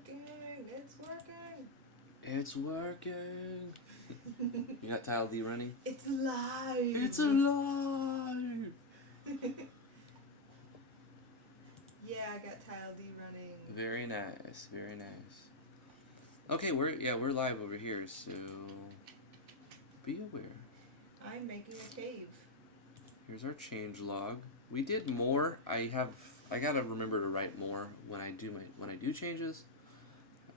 working. It's working. It's working. You got Tile D running? It's live. It's alive. Yeah, I got Tile D running. Very nice. Very nice. Okay, we're live over here, so be aware. I'm making a cave. Here's our change log. We did more. I gotta remember to write more when I do changes.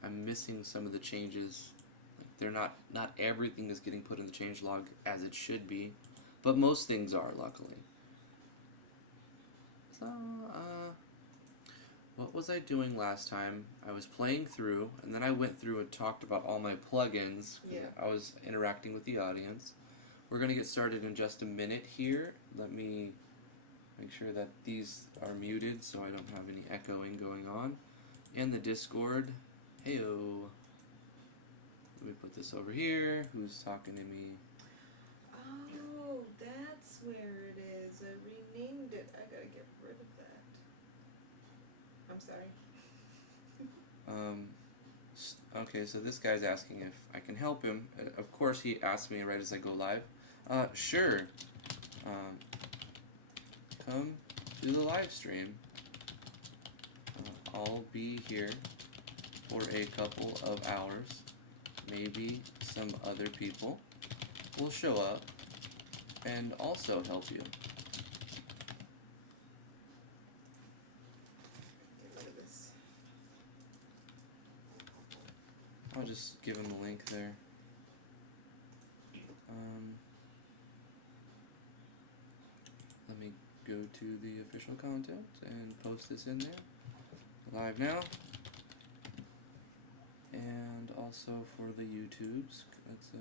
I'm missing some of the changes. Like they're not everything is getting put in the change log as it should be, but most things are, luckily. So what was I doing last time? I was playing through, and then I went through and talked about all my plugins. Yeah. I was interacting with the audience. We're going to get started in just a minute here. Let me make sure that these are muted so I don't have any echoing going on. In the Discord, heyo. Let me put this over here. Who's talking to me? Oh, that's where it is. I renamed it. I gotta get rid of that. I'm sorry. Okay, so this guy's asking if I can help him. Of course, he asked me right as I go live. Sure. Come to the live stream. I'll be here for a couple of hours. Maybe some other people will show up and also help you. Get rid of this. I'll just give him a link there. Let me go to the official content and post this in there. Live now. And also for the YouTubes, let's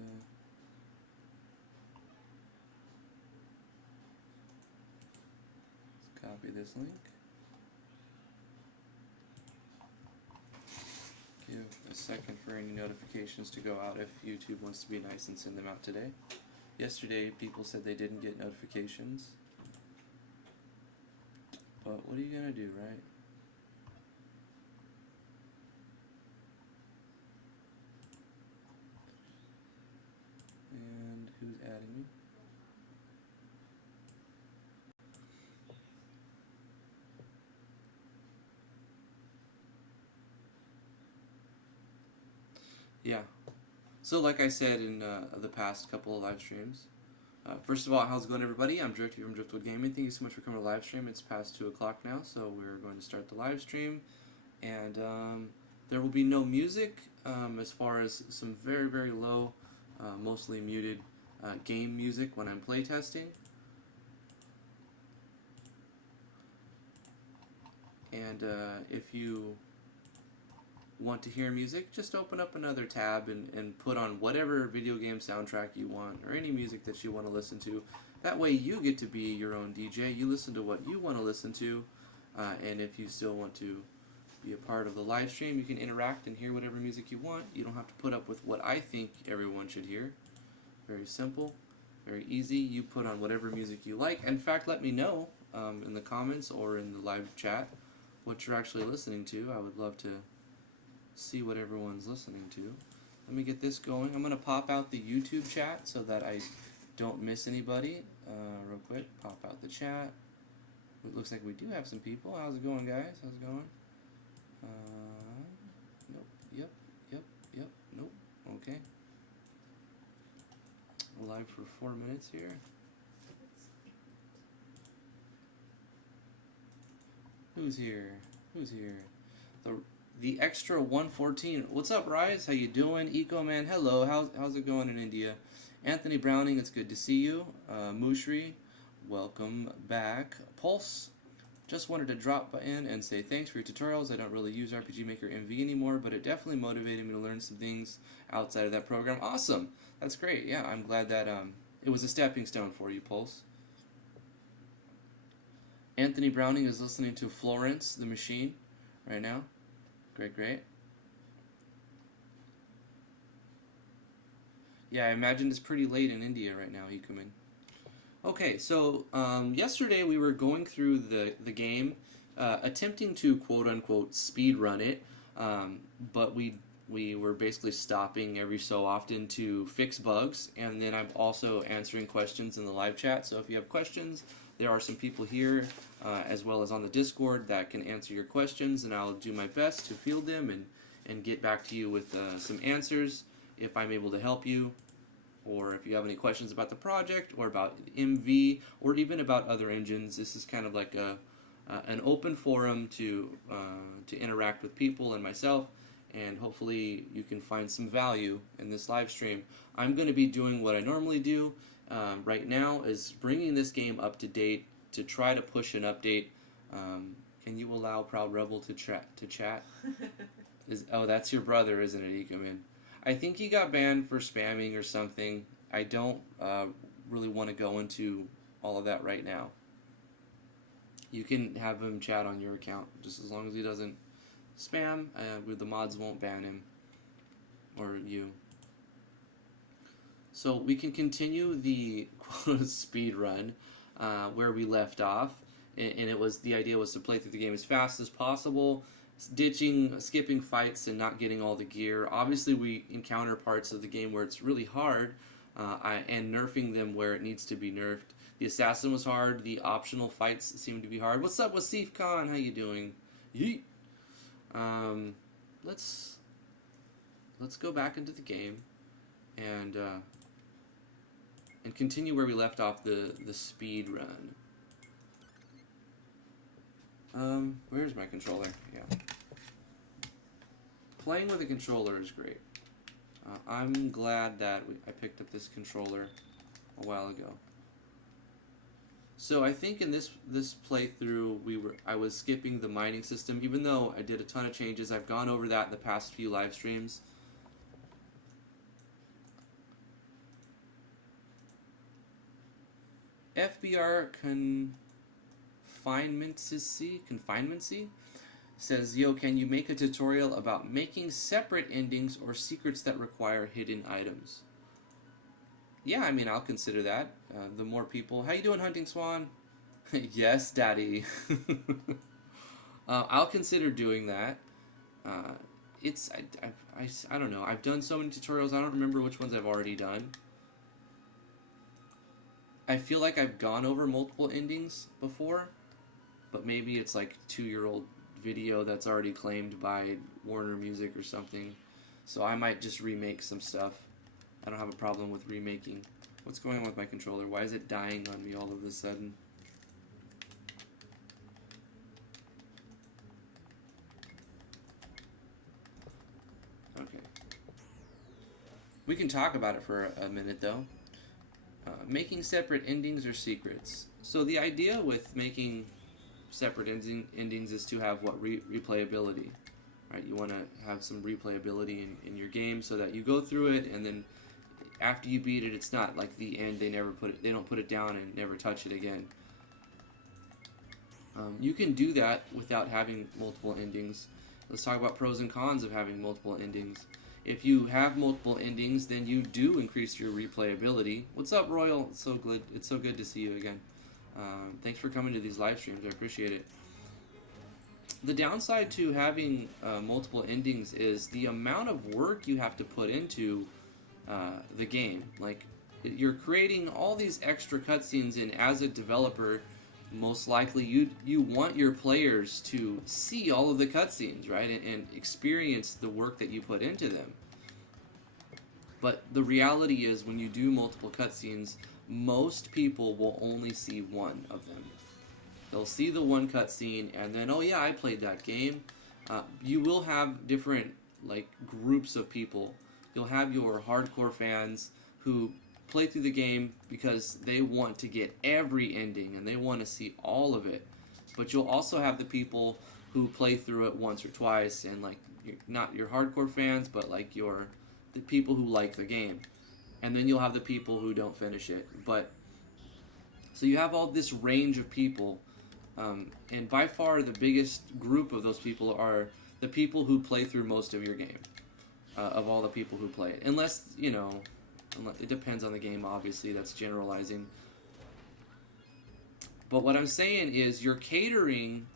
copy this link. Give a second for any notifications to go out if YouTube wants to be nice and send them out today. Yesterday, people said they didn't get notifications. But what are you gonna do, right? And who's adding me? Yeah. So like I said in the past couple of live streams, first of all, how's it going, everybody? I'm Driftwood from Driftwood Gaming. Thank you so much for coming to the live stream. It's past 2 o'clock now, so we're going to start the live stream. And there will be no music as far as some very, very low, mostly muted game music when I'm playtesting. And if you want to hear music, just open up another tab and put on whatever video game soundtrack you want, or any music that you want to listen to. That way you get to be your own DJ. You listen to what you want to listen to, and if you still want to be a part of the live stream, you can interact and hear whatever music you want. You don't have to put up with what I think everyone should hear. Very simple, very easy. You put on whatever music you like. In fact, let me know in the comments or in the live chat what you're actually listening to. I would love to see what everyone's listening to. Let me get this going. I'm going to pop out the YouTube chat so that I don't miss anybody. Real quick, pop out the chat. It looks like we do have some people. How's it going, guys? How's it going? Nope. Yep. Nope. Okay. We're live for 4 minutes here. Who's here? The extra 114. What's up, Rise? How you doing? Eco Man, hello. How's it going in India? Anthony Browning, it's good to see you. Mushri, welcome back. Pulse, just wanted to drop in and say thanks for your tutorials. I don't really use RPG Maker MV anymore, but it definitely motivated me to learn some things outside of that program. Awesome. That's great. Yeah, I'm glad that it was a stepping stone for you, Pulse. Anthony Browning is listening to Florence the Machine right now. Great. Yeah, I imagine it's pretty late in India right now, Ikumin. Okay, so yesterday we were going through the game, attempting to quote-unquote speed run it. But we were basically stopping every so often to fix bugs, and then I'm also answering questions in the live chat. So if you have questions, there are some people here, as well as on the Discord, that can answer your questions, and I'll do my best to field them and get back to you with some answers if I'm able to help you, or if you have any questions about the project, or about MV, or even about other engines. This is kind of like an open forum to interact with people and myself, and hopefully you can find some value in this live stream. I'm going to be doing what I normally do right now, is bringing this game up to date to try to push an update. Can you allow Proud Rebel to chat? Oh, that's your brother, isn't it, Ikaman? I think he got banned for spamming or something. I don't really want to go into all of that right now. You can have him chat on your account, just as long as he doesn't spam. The mods won't ban him, or you. So we can continue the speed run where we left off, and the idea was to play through the game as fast as possible, skipping fights and not getting all the gear. Obviously, we encounter parts of the game where it's really hard, and nerfing them where it needs to be nerfed. The assassin was hard. The optional fights seem to be hard. What's up, Wasif Khan? How you doing? Yeet. Let's go back into the game and continue where we left off the speed run. Where's my controller? Yeah. Playing with a controller is great. I'm glad that I picked up this controller a while ago. So I think in this playthrough I was skipping the mining system, even though I did a ton of changes. I've gone over that in the past few live streams. FBR Confinemency says, yo, can you make a tutorial about making separate endings or secrets that require hidden items? Yeah, I mean, I'll consider that. The more people... How you doing, Hunting Swan? Yes, Daddy. I'll consider doing that. I don't know. I've done so many tutorials, I don't remember which ones I've already done. I feel like I've gone over multiple endings before, but maybe it's like a 2-year-old video that's already claimed by Warner Music or something. So I might just remake some stuff. I don't have a problem with remaking. What's going on with my controller? Why is it dying on me all of a sudden? Okay. We can talk about it for a minute though. Making separate endings or secrets. So the idea with making separate endings is to have what replayability, right? You want to have some replayability in your game so that you go through it, and then after you beat it, it's not like the end. They don't put it down and never touch it again. You can do that without having multiple endings. Let's talk about pros and cons of having multiple endings. If you have multiple endings, then you do increase your replayability. What's up, Royal? It's so good. It's so good to see you again. Thanks for coming to these live streams. I appreciate it. The downside to having multiple endings is the amount of work you have to put into the game. Like, you're creating all these extra cutscenes, and as a developer, most likely you want your players to see all of the cutscenes, right, and experience the work that you put into them. But the reality is, when you do multiple cutscenes, most people will only see one of them. They'll see the one cutscene, and then, oh yeah, I played that game. You will have different groups of people. You'll have your hardcore fans who play through the game because they want to get every ending and they want to see all of it. But you'll also have the people who play through it once or twice, and not your hardcore fans, but the people who like the game. And then you'll have the people who don't finish it. So you have all this range of people, and by far the biggest group of those people are the people who play through most of your game, of all the people who play it. Unless, it depends on the game, obviously, that's generalizing. But what I'm saying is you're catering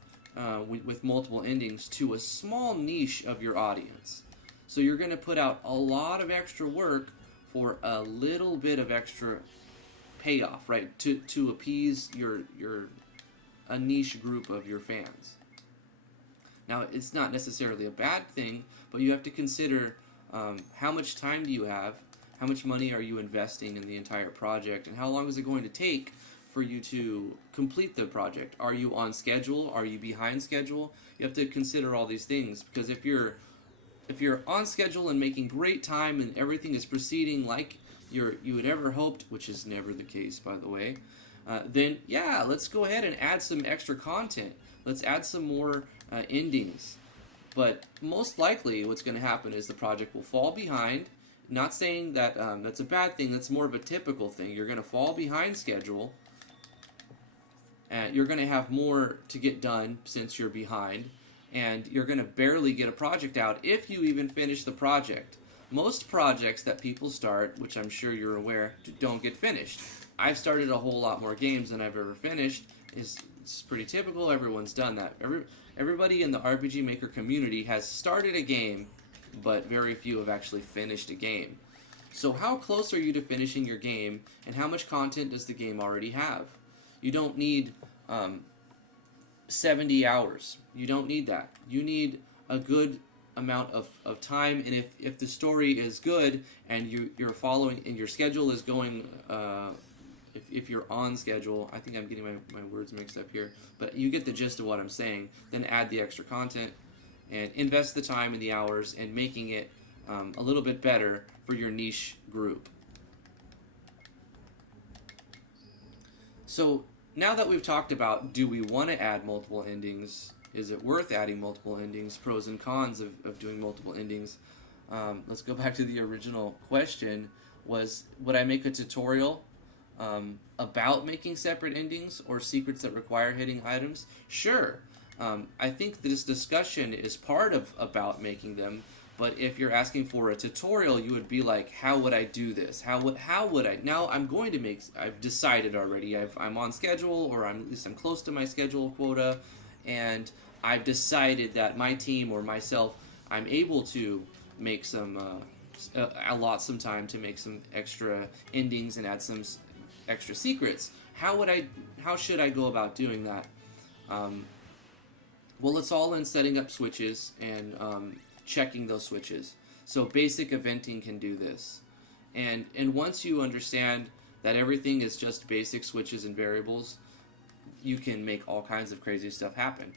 with multiple endings to a small niche of your audience. So you're going to put out a lot of extra work for a little bit of extra payoff, right? To appease a niche group of your fans. Now, it's not necessarily a bad thing, but you have to consider how much time do you have, how much money are you investing in the entire project, and how long is it going to take for you to complete the project? Are you on schedule? Are you behind schedule? You have to consider all these things, because if you're on schedule and making great time and everything is proceeding like you had ever hoped, which is never the case, by the way, then yeah, let's go ahead and add some extra content. Let's add some more endings. But most likely what's going to happen is the project will fall behind. Not saying that that's a bad thing, that's more of a typical thing. You're going to fall behind schedule, and you're going to have more to get done since you're behind, and you're going to barely get a project out if you even finish the project. Most projects that people start, which I'm sure you're aware, don't get finished. I've started a whole lot more games than I've ever finished. It's pretty typical. Everyone's done that. Everybody in the RPG Maker community has started a game, but very few have actually finished a game. So how close are you to finishing your game, and how much content does the game already have? You don't need 70 hours. You don't need that. You need a good amount of time, and if the story is good and you're following and your schedule is going, if you're on schedule, I think I'm getting my words mixed up here, but you get the gist of what I'm saying, then add the extra content and invest the time and the hours in making it a little bit better for your niche group. So now that we've talked about, do we want to add multiple endings? Is it worth adding multiple endings? Pros and cons of doing multiple endings. Let's go back to the original question. Would I make a tutorial about making separate endings or secrets that require hitting items? Sure. I think this discussion is part of about making them, but if you're asking for a tutorial, you would be like, how would I do this? How would I? Now I'm going to make, I've decided already, I'm on schedule, or at least I'm close to my schedule quota, and I've decided that my team or myself, I'm able to make some, allot some time to make some extra endings and add some extra secrets. How should I go about doing that? Well, it's all in setting up switches and checking those switches. So basic eventing can do this. And once you understand that everything is just basic switches and variables, you can make all kinds of crazy stuff happen.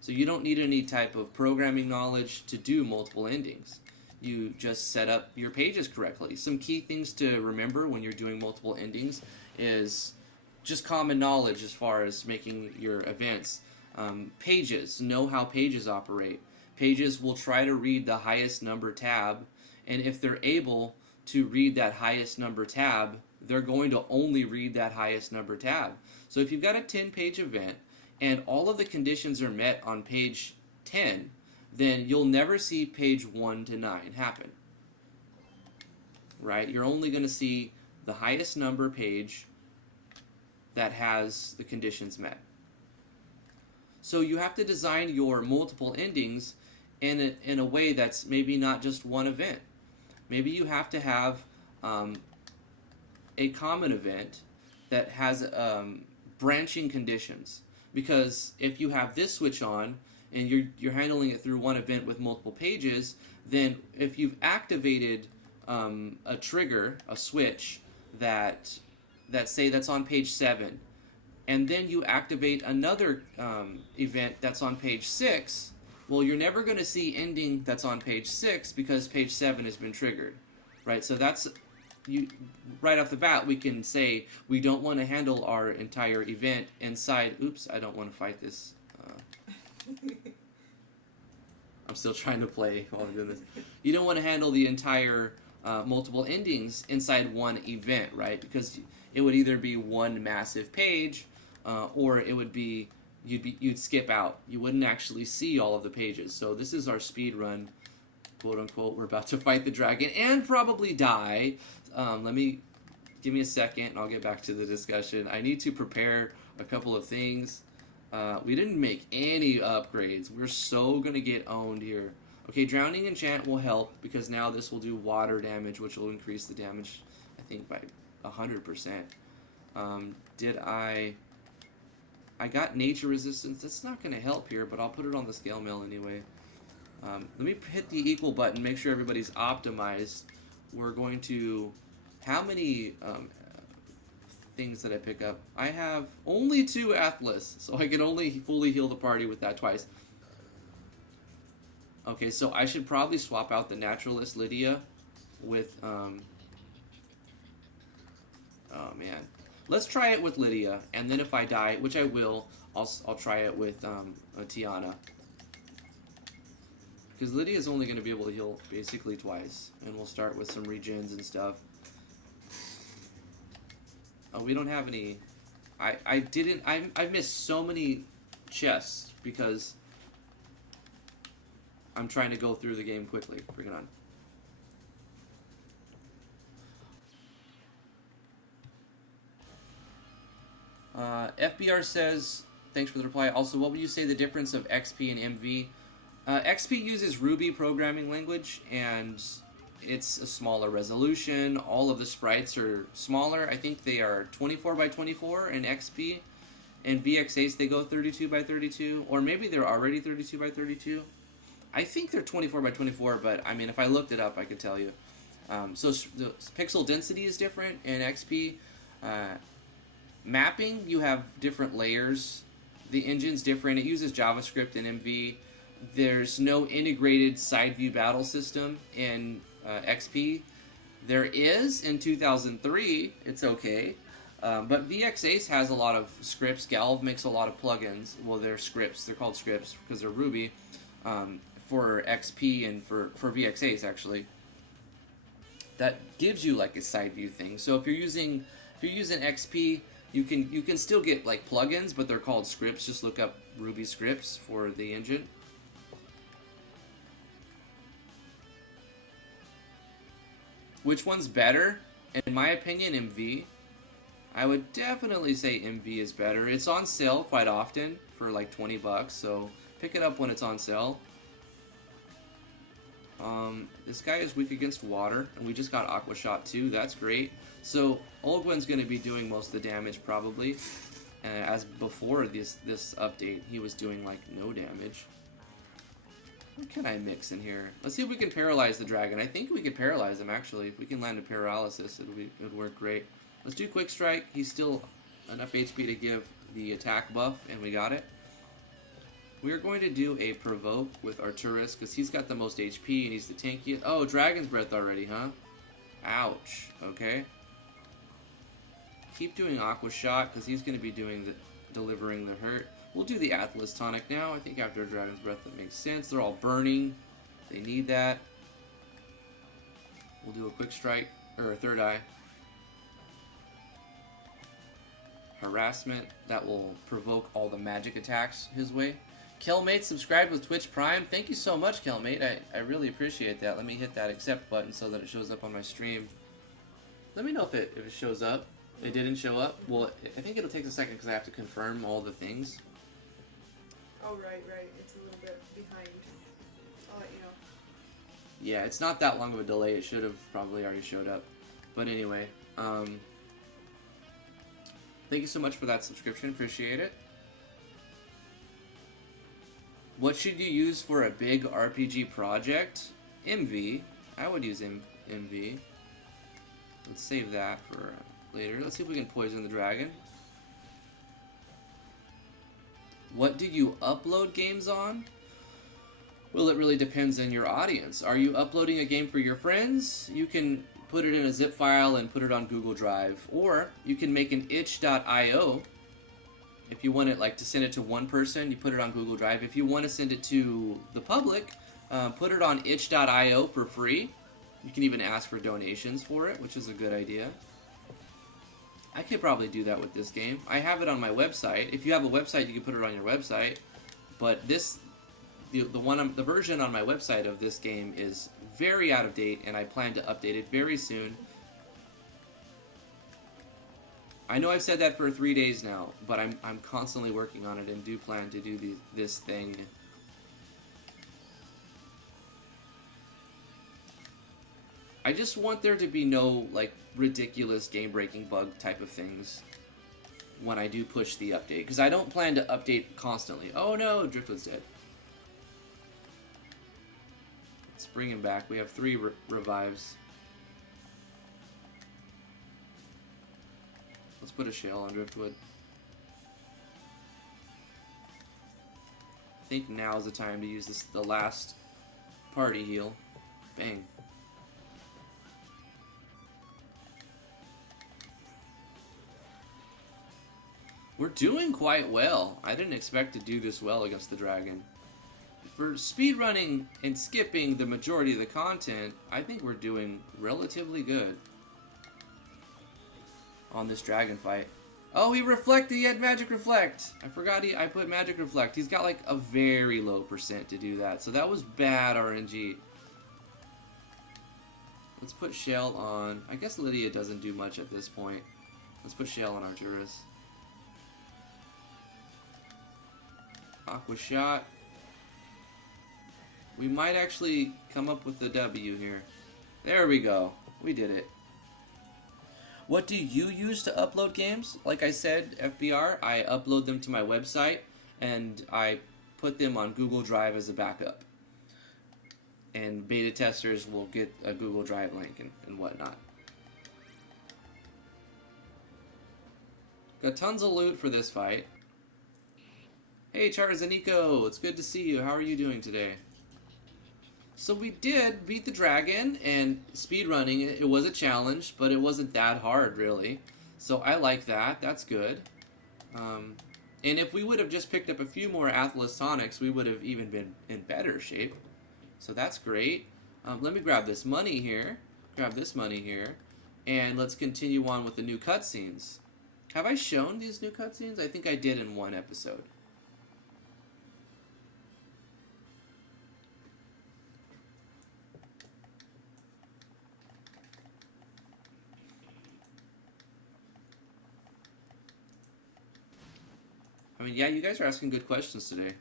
So you don't need any type of programming knowledge to do multiple endings. You just set up your pages correctly. Some key things to remember when you're doing multiple endings is just common knowledge as far as making your events. Pages, know how pages operate. Pages will try to read the highest number tab, and if they're able to read that highest number tab, they're going to only read that highest number tab. So if you've got a 10-page event and all of the conditions are met on page 10, then you'll never see page 1 to 9 happen. Right? You're only going to see the highest number page that has the conditions met. So you have to design your multiple endings in a way that's maybe not just one event. Maybe you have to have a common event that has branching conditions. Because if you have this switch on and you're handling it through one event with multiple pages, then if you've activated a trigger, a switch that say that's on page 7, and then you activate another event that's on page 6, well, you're never going to see ending that's on page 6 because page 7 has been triggered, right? So that's, right off the bat, we can say we don't want to handle our entire event inside, oops, I don't want to fight this. I'm still trying to play while I'm doing this. You don't want to handle the entire multiple endings inside one event, right? Because it would either be one massive page, or it would be you'd skip out. You wouldn't actually see all of the pages. So this is our speed run, quote unquote. We're about to fight the dragon and probably die. Give me a second, and I'll get back to the discussion. I need to prepare a couple of things. We didn't make any upgrades. We're so gonna get owned here. Okay, Drowning Enchant will help because now this will do water damage, which will increase the damage, I think, by 100%. I got Nature Resistance. That's not gonna help here, but I'll put it on the scale mill anyway. Let me hit the equal button, make sure everybody's optimized. We're going to... How many things did I pick up? I have only 2 Atlas, so I can only fully heal the party with that twice. Okay, so I should probably swap out the Naturalist Lydia with... oh, man. Let's try it with Lydia, and then if I die, which I will, I'll try it with Tiana. Because Lydia's only going to be able to heal basically twice. And we'll start with some regens and stuff. Oh, we don't have any... I missed so many chests because I'm trying to go through the game quickly. Bring it on. FBR says, thanks for the reply. Also, what would you say the difference of XP and MV? XP uses Ruby programming language, and it's a smaller resolution. All of the sprites are smaller. I think they are 24 by 24 in XP. In VX8, they go 32 by 32, or maybe they're already 32 by 32. I think they're 24 by 24, but I mean, if I looked it up, I could tell you. So the pixel density is different in XP. Mapping, you have different layers. The engine's different. It uses JavaScript in MV. There's no integrated side view battle system in XP. There is in 2003. It's okay. But VX8 has a lot of scripts. Galv makes a lot of plugins. Well, they're scripts. They're called scripts because they're Ruby for XP and for VX8 actually. That gives you like a side view thing. So if you're using XP, you can still get like plugins, but they're called scripts. Just look up Ruby scripts for the engine. Which one's better? In my opinion, MV. I would definitely say MV is better. It's on sale quite often for like $20, so pick it up when it's on sale. This guy is weak against water, and we just got Aqua Shot too. That's great. So Olgwen's going to be doing most of the damage probably. As before this update, he was doing like no damage. What can I mix in here? Let's see if we can paralyze the dragon. I think we could paralyze him, actually. If we can land a paralysis, it would work great. Let's do Quick Strike. He's still enough HP to give the attack buff, and we got it. We're going to do a Provoke with Arturus, because he's got the most HP, and he's the tankiest. Oh, Dragon's Breath already, huh? Ouch. Okay. Keep doing Aqua Shot, because he's going to be doing delivering the hurt. We'll do the Atlas Tonic now. I think after Dragon's Breath that makes sense. They're all burning. They need that. We'll do a Quick Strike, or a Third Eye. Harassment. That will provoke all the magic attacks his way. Kelmate subscribed with Twitch Prime. Thank you so much, Kelmate. I really appreciate that. Let me hit that accept button so that it shows up on my stream. Let me know if it shows up. It didn't show up. Well, I think it'll take a second because I have to confirm all the things. Oh, right. It's a little bit behind. I'll let you know. Yeah, it's not that long of a delay. It should have probably already showed up. But anyway, thank you so much for that subscription. Appreciate it. What should you use for a big RPG project? MV. I would use MV. Let's save that for later. Let's see if we can poison the dragon. What do you upload games on? Well, it really depends on your audience. Are you uploading a game for your friends? You can put it in a zip file and put it on Google Drive. Or you can make an itch.io. If you want it like to send it to one person, you put it on Google Drive. If you want to send it to the public, put it on itch.io for free. You can even ask for donations for it, which is a good idea. I could probably do that with this game. I have it on my website. If you have a website, you can put it on your website. But the version on my website of this game is very out of date, and I plan to update it very soon. I know I've said that for 3 days now, but I'm constantly working on it and do plan to do this thing. I just want there to be no, like, ridiculous game-breaking bug type of things when I do push the update, because I don't plan to update constantly. Oh no, Driftwood's dead. Let's bring him back. We have 3 revives. Let's put a shell on Driftwood. I think now's the time to use the last party heal. Bang. We're doing quite well. I didn't expect to do this well against the dragon. For speedrunning and skipping the majority of the content, I think we're doing relatively good on this dragon fight. Oh, he reflected. He had magic reflect. I forgot I put magic reflect. He's got like a very low percent to do that, so that was bad RNG. Let's put shell on. I guess Lydia doesn't do much at this point. Let's put shell on Arcturus. Aqua shot. We might actually come up with the W here. There we go. We did it. What do you use to upload games? Like I said, FBR, I upload them to my website and I put them on Google Drive as a backup. And beta testers will get a Google Drive link and whatnot. Got tons of loot for this fight. Hey Charzanico, it's good to see you. How are you doing today? So we did beat the dragon, and speedrunning, it was a challenge, but it wasn't that hard, really. So I like that. That's good. And if we would have just picked up a few more Athelas tonics, we would have even been in better shape. So that's great. Let me grab this money here. And let's continue on with the new cutscenes. Have I shown these new cutscenes? I think I did in one episode. I mean, yeah, you guys are asking good questions today.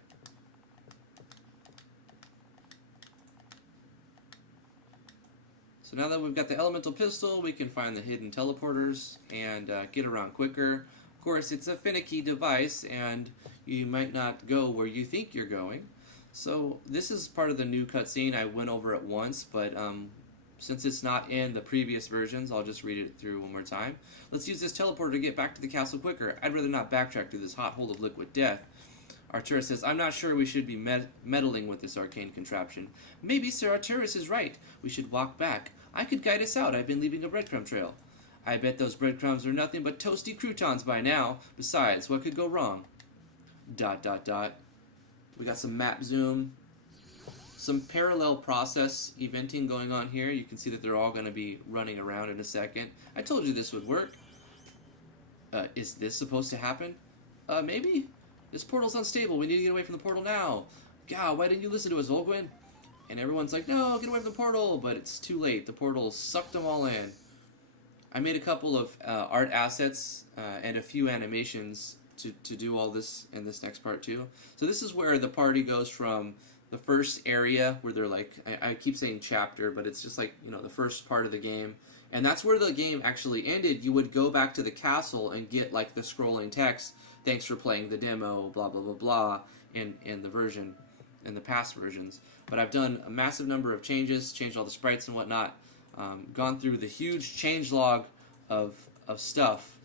So now that we've got the elemental pistol, we can find the hidden teleporters and get around quicker. Of course, it's a finicky device, and you might not go where you think you're going. So this is part of the new cutscene. I went over it once, but since it's not in the previous versions, I'll just read it through one more time. Let's use this teleporter to get back to the castle quicker. I'd rather not backtrack through this hot hole of liquid death. Arcturus says, I'm not sure we should be meddling with this arcane contraption. Maybe Sir Arcturus is right. We should walk back. I could guide us out. I've been leaving a breadcrumb trail. I bet those breadcrumbs are nothing but toasty croutons by now. Besides, what could go wrong? ... We got some map zoom. Some parallel process eventing going on here. You can see that they're all going to be running around in a second. I told you this would work. Is this supposed to happen? Maybe. This portal's unstable. We need to get away from the portal now. God, why didn't you listen to us, Olgwin? And everyone's like, no, get away from the portal. But it's too late. The portal sucked them all in. I made a couple of art assets and a few animations to do all this in this next part too. So this is where the party goes from the first area where they're like, I keep saying chapter, but it's just like, you know, the first part of the game. And that's where the game actually ended. You would go back to the castle and get like the scrolling text, thanks for playing the demo, blah, blah, blah, blah, in the version, in the past versions. But I've done a massive number of changes, changed all the sprites and whatnot, gone through the huge changelog of stuff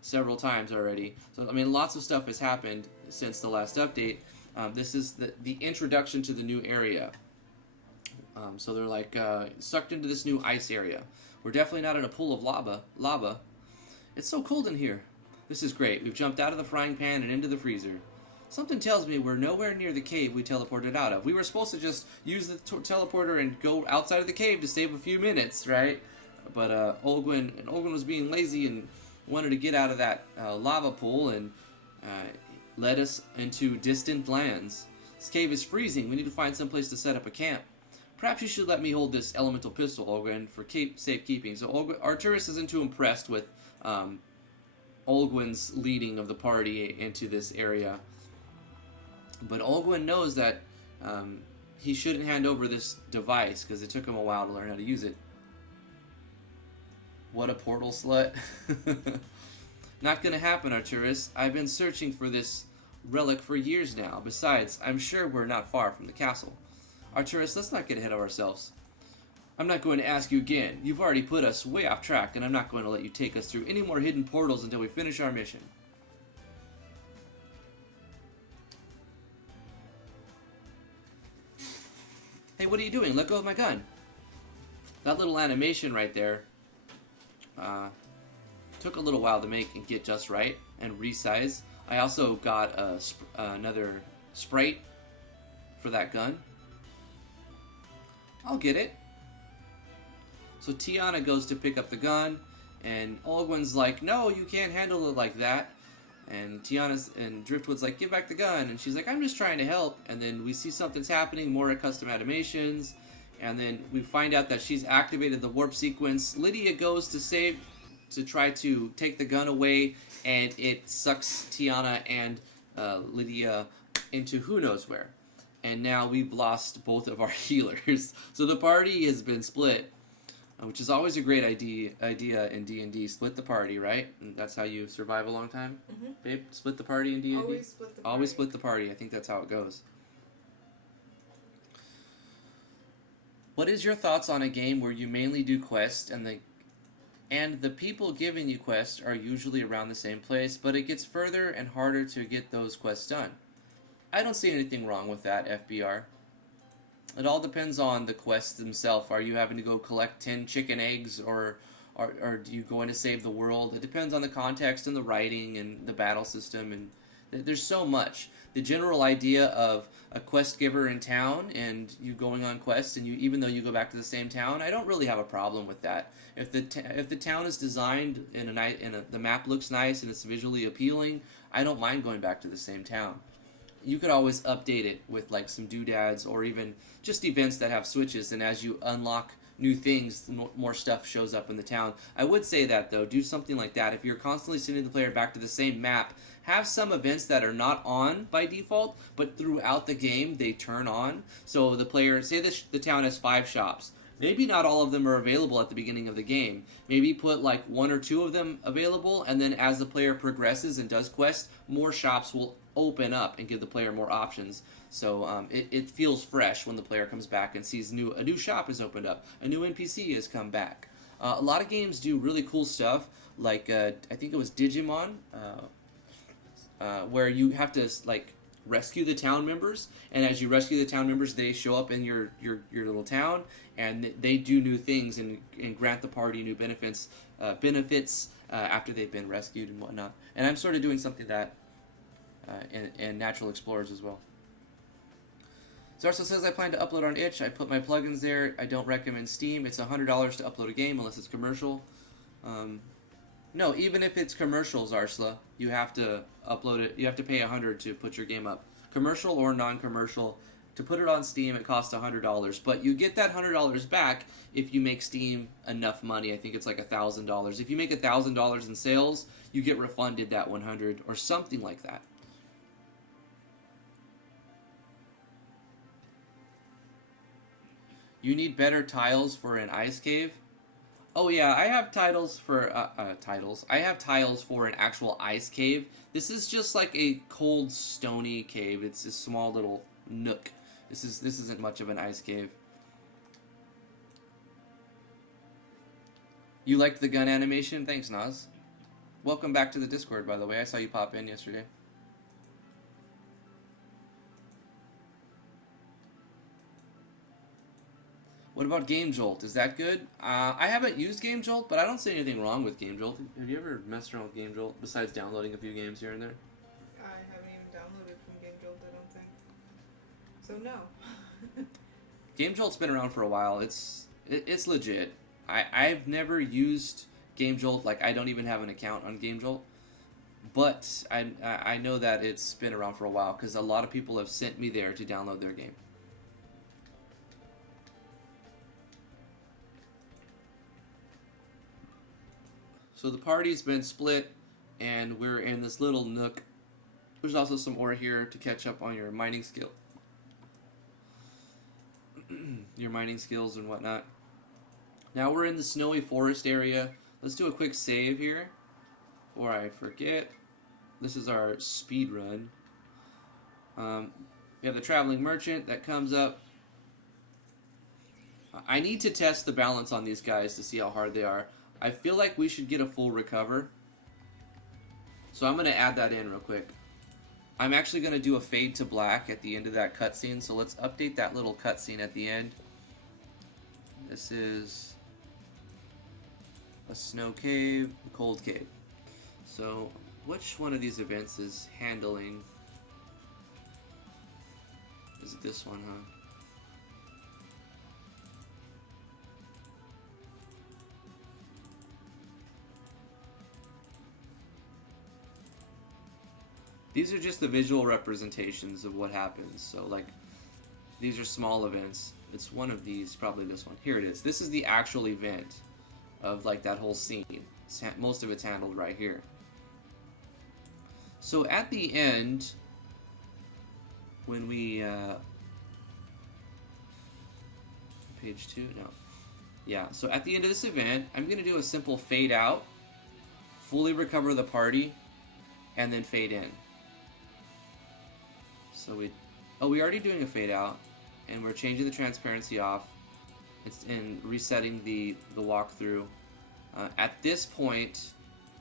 several times already. So, I mean, lots of stuff has happened since the last update. This is the introduction to the new area. So they're like sucked into this new ice area. We're definitely not in a pool of lava. It's so cold in here. This is great. We've jumped out of the frying pan and into the freezer. Something tells me we're nowhere near the cave we teleported out of. We were supposed to just use the teleporter and go outside of the cave to save a few minutes, right? But Olgwin was being lazy and wanted to get out of that lava pool and led us into distant lands. This cave is freezing. We need to find some place to set up a camp. Perhaps you should let me hold this elemental pistol, Olgwin, for safekeeping. So Arcturus isn't too impressed with Olgwyn's leading of the party into this area. But Olgwyn knows that he shouldn't hand over this device because it took him a while to learn how to use it. What a portal slut. Not gonna happen, Arturus. I've been searching for this relic for years now. Besides, I'm sure we're not far from the castle. Arturus, let's not get ahead of ourselves. I'm not going to ask you again. You've already put us way off track, and I'm not going to let you take us through any more hidden portals until we finish our mission. Hey, what are you doing? Let go of my gun. That little animation right there took a little while to make and get just right and resize. I also got another sprite for that gun. I'll get it. So Tiana goes to pick up the gun, and Olgwyn's like, no, you can't handle it like that. And Driftwood's like, give back the gun. And she's like, I'm just trying to help. And then we see something's happening, more custom animations. And then we find out that she's activated the warp sequence. Lydia goes to try to take the gun away, and it sucks Tiana and Lydia into who knows where. And now we've lost both of our healers. So the party has been split. Which is always a great idea in D&D. Split the party, right? And that's how you survive a long time? Mm-hmm. Babe, split the party in D&D? Always split the party. Always split the party. I think that's how it goes. What is your thoughts on a game where you mainly do quests and the people giving you quests are usually around the same place, but it gets further and harder to get those quests done? I don't see anything wrong with that, FBR. It all depends on the quests themselves. Are you having to go collect 10 chicken eggs, or do you going to save the world? It depends on the context and the writing and the battle system, and there's so much. The general idea of a quest giver in town and you going on quests, and even though you go back to the same town, I don't really have a problem with that. If the town is designed the map looks nice and it's visually appealing, I don't mind going back to the same town. You could always update it with like some doodads or even just events that have switches, and as you unlock new things, more stuff shows up in the town. I would say that though, do something like that. If you're constantly sending the player back to the same map, have some events that are not on by default, but throughout the game they turn on. So the player, say the town has 5 shops. Maybe not all of them are available at the beginning of the game. Maybe put like 1 or 2 of them available, and then as the player progresses and does quests, more shops will open up and give the player more options. So it feels fresh when the player comes back and sees a new shop has opened up, a new NPC has come back. A lot of games do really cool stuff, like I think it was Digimon, where you have to like rescue the town members, and as you rescue the town members, they show up in your little town, and they do new things and grant the party new benefits after they've been rescued and whatnot. And I'm sort of doing something that and Natural Explorers as well. Zarwell says, I plan to upload on itch. I put my plugins there. I don't recommend Steam. It's $100 to upload a game unless it's commercial. No, even if it's commercial, Zarsla, you have to upload it. You have to pay $100 to put your game up. Commercial or non-commercial. To put it on Steam, it costs $100. But you get that $100 back if you make Steam enough money. I think it's like $1,000. If you make $1,000 in sales, you get refunded that $100 or something like that. You need better tiles for an ice cave? Oh yeah, I have tiles for I have tiles for an actual ice cave. This is just like a cold, stony cave. It's a small little nook. This isn't much of an ice cave. You liked the gun animation? Thanks, Naz. Welcome back to the Discord, by the way. I saw you pop in yesterday. What about Game Jolt? Is that good? I haven't used Game Jolt, but I don't see anything wrong with Game Jolt. Have you ever messed around with Game Jolt, besides downloading a few games here and there? I haven't even downloaded from Game Jolt, I don't think. So no. Game Jolt's been around for a while. It's legit. I've never used Game Jolt. Like, I don't even have an account on Game Jolt. But I know that it's been around for a while, because a lot of people have sent me there to download their game. So the party's been split. And we're in this little nook. There's also some ore here to catch up on your mining skill. Your mining skills and whatnot. Now we're in the snowy forest area. Let's do a quick save here before I forget. This is our speed run. We have the traveling merchant that comes up. I need to test the balance on these guys to see how hard they are. I feel like we should get a full recover. So I'm going to add that in real quick. I'm actually going to do a fade to black at the end of that cutscene. So let's update that little cutscene at the end. This is a snow cave, a cold cave. So which one of these events is handling? Is it this one, huh? These are just the visual representations of what happens. So, like, these are small events. It's one of these, probably this one. Here it is. This is the actual event of, like, that whole scene. Most of it's handled right here. So, at the end, when we, page 2? No. Yeah, so at the end of this event, I'm going to do a simple fade out, fully recover the party, and then fade in. So we're already doing a fade out, and we're changing the transparency off. And resetting the walkthrough. At this point,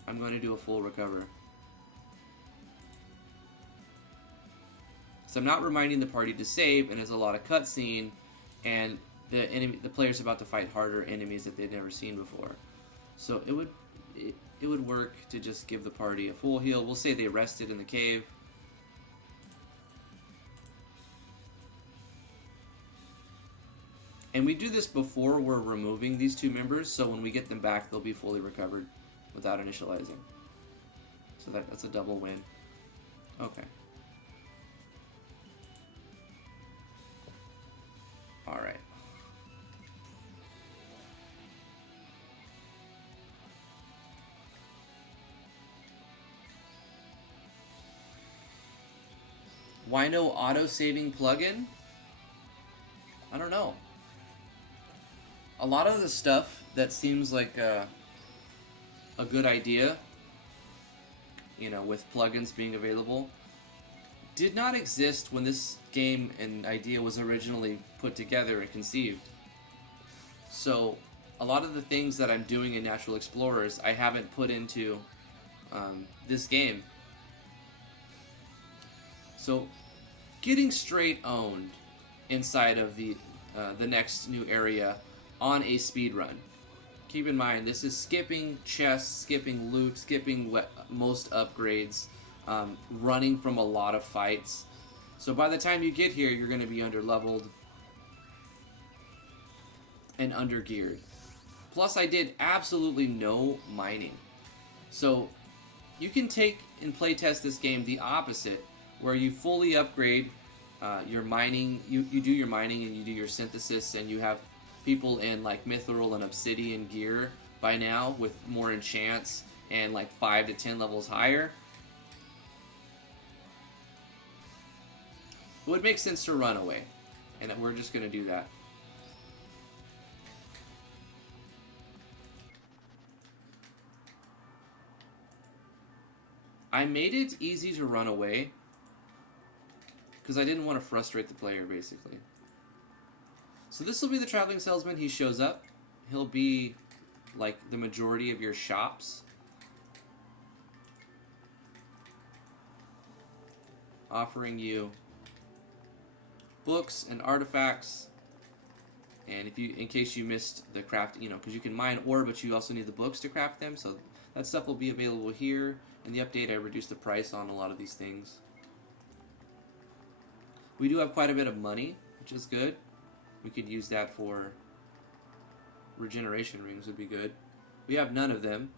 I'm going to do a full recover. So I'm not reminding the party to save, and there's a lot of cutscene, and the player's about to fight harder enemies that they've never seen before. So it would work to just give the party a full heal. We'll say they rested in the cave. And we do this before we're removing these two members, so when we get them back, they'll be fully recovered without initializing. So that's a double win. Okay. Alright. Why no auto-saving plugin? I don't know. A lot of the stuff that seems like a good idea, you know, with plugins being available, did not exist when this game and idea was originally put together and conceived. So a lot of the things that I'm doing in Natural Explorers I haven't put into this game. So getting straight owned inside of the next new area on a speed run. Keep in mind, this is skipping chests, skipping loot, skipping most upgrades, running from a lot of fights. So by the time you get here, you're going to be under-leveled and under-geared. Plus, I did absolutely no mining. So you can take and playtest this game the opposite, where you fully upgrade your mining. You do your mining and you do your synthesis, and you have people in like mithril and obsidian gear by now with more enchants and like 5 to 10 levels higher. It would make sense to run away, and we're just going to do that. I made it easy to run away because I didn't want to frustrate the player, basically. So this will be the traveling salesman. He shows up. He'll be like the majority of your shops, offering you books and artifacts. And if you, in case you missed the craft, you know, because you can mine ore, but you also need the books to craft them. So that stuff will be available here. In the update, I reduced the price on a lot of these things. We do have quite a bit of money, which is good. We could use that for regeneration rings would be good. We have none of them.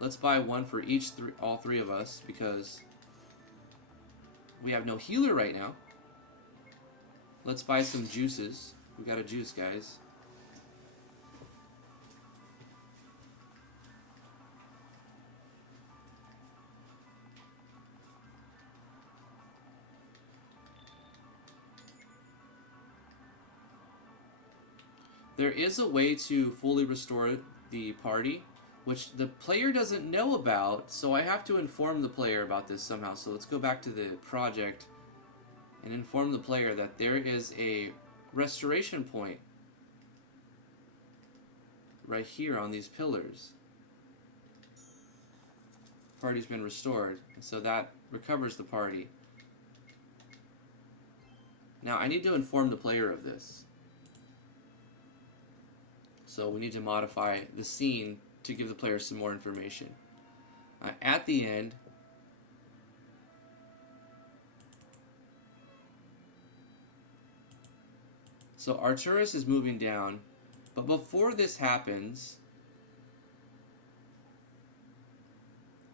Let's buy one for each all three of us, because we have no healer right now. Let's buy some juices. We got a juice, guys. there is a way to fully restore the party, which the player doesn't know about, so I have to inform the player about this somehow. So let's go back to the project and inform the player that there is a restoration point right here on these pillars. Party's been restored, so that recovers the party. Now I need to inform the player of this. So we need to modify the scene to give the player some more information. At the end, so Arturus is moving down, but before this happens,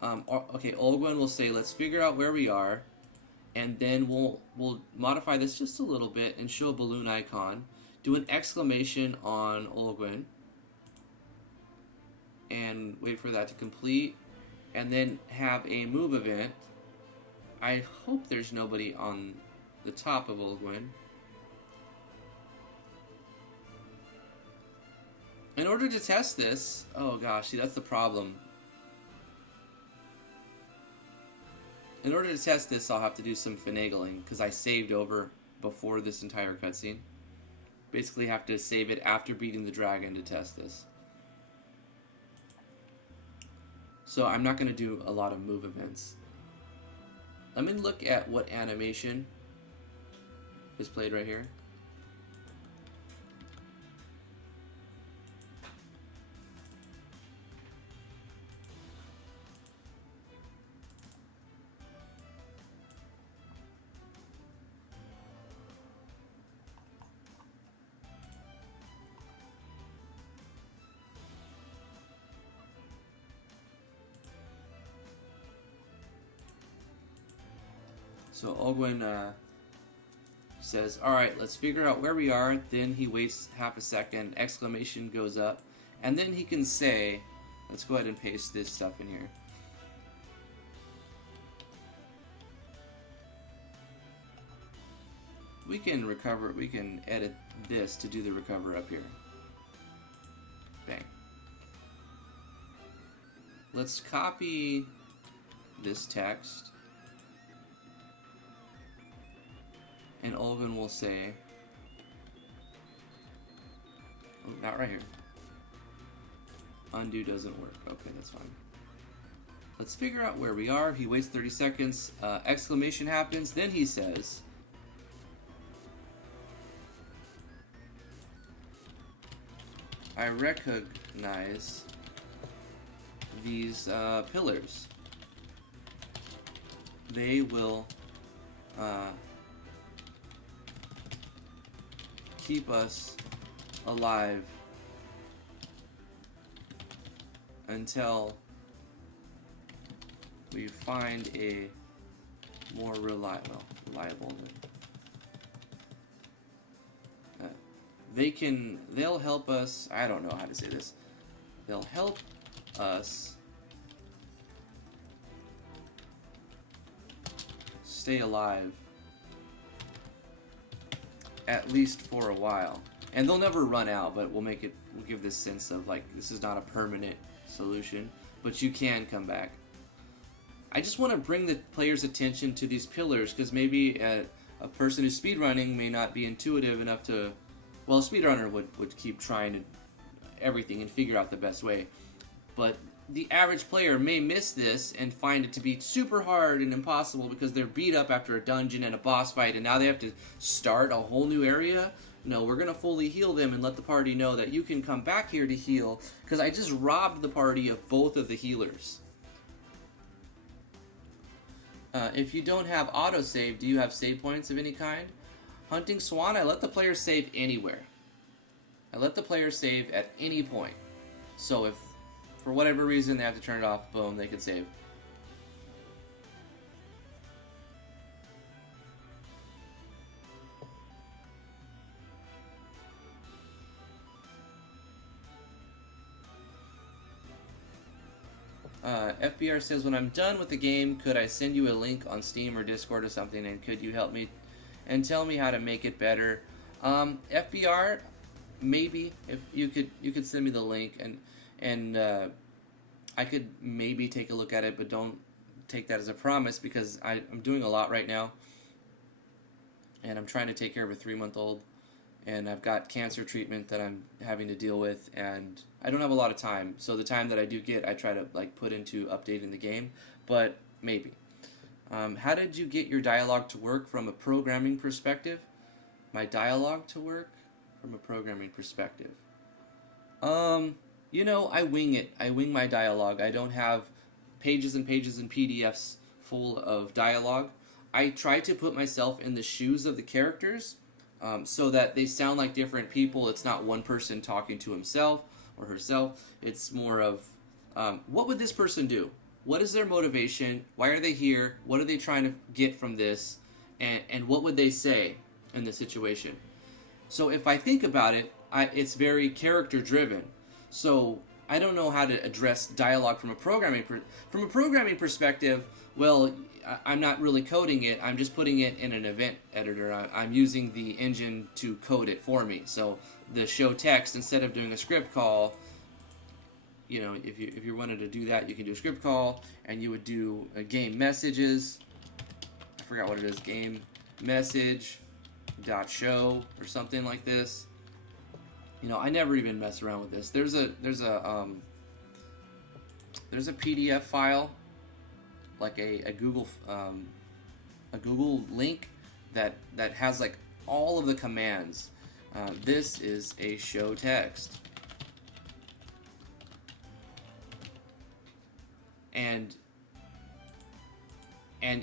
okay, Olgwen will say, let's figure out where we are, and then we'll modify this just a little bit and show a balloon icon. Do an exclamation on Olgwen, and wait for that to complete, and then have a move event. I hope there's nobody on the top of Olgwen. In order to test this, oh gosh, see, that's the problem. In order to test this, I'll have to do some finagling, because I saved over before this entire cutscene. Basically have to save it after beating the dragon to test this. So I'm not going to do a lot of move events. Let me look at what animation is played right here. So Olgwen says, alright, let's figure out where we are. Then he waits half a second, exclamation goes up, and then he can say, let's go ahead and paste this stuff in here. We can recover, we can edit this to do the recover up here. Bang. Let's copy this text. And Olgwen will say, oh, not right here. Undo doesn't work. Okay, that's fine. Let's figure out where we are. He waits 30 seconds. Exclamation happens. Then he says, I recognize these pillars. They will keep us alive until we find a more reliable they'll help us. I don't know how to say this. They'll help us stay alive at least for a while. And they'll never run out, but we'll give this sense of like this is not a permanent solution, but you can come back. I just want to bring the player's attention to these pillars, because maybe a person who's speedrunning may not be intuitive enough to, well, a speedrunner would keep trying everything and figure out the best way. But the average player may miss this and find it to be super hard and impossible because they're beat up after a dungeon and a boss fight and now they have to start a whole new area. No, we're going to fully heal them and let the party know that you can come back here to heal, because I just robbed the party of both of the healers. If you don't have autosave, do you have save points of any kind? Hunting Swan, I let the player save anywhere. I let the player save at any point. So if for whatever reason they have to turn it off, boom, they can save. FBR says, when I'm done with the game, could I send you a link on Steam or Discord or something, and could you help me and tell me how to make it better? FBR, maybe if you could send me the link, and I could maybe take a look at it, but don't take that as a promise, because I'm doing a lot right now, and I'm trying to take care of a 3-month-old, and I've got cancer treatment that I'm having to deal with, and I don't have a lot of time. So the time that I do get, I try to like put into updating the game, but maybe. How did you get your dialogue to work from a programming perspective? My dialogue to work from a programming perspective. You know, I wing it. I wing my dialogue. I don't have pages and pages and PDFs full of dialogue. I try to put myself in the shoes of the characters, so that they sound like different people. It's not one person talking to himself or herself. It's more of, what would this person do? What is their motivation? Why are they here? What are they trying to get from this? And what would they say in the situation? So if I think about it, it's very character driven. So I don't know how to address dialogue from a programming perspective. Well, I'm not really coding it. I'm just putting it in an event editor. I'm using the engine to code it for me. So the show text, instead of doing a script call, you know, if you wanted to do that, you can do a script call, and you would do game messages. I forgot what it is. Game message dot show or something like this. You know, I never even mess around with this. There's a PDF file, like a Google link that has like all of the commands. This is a show text, and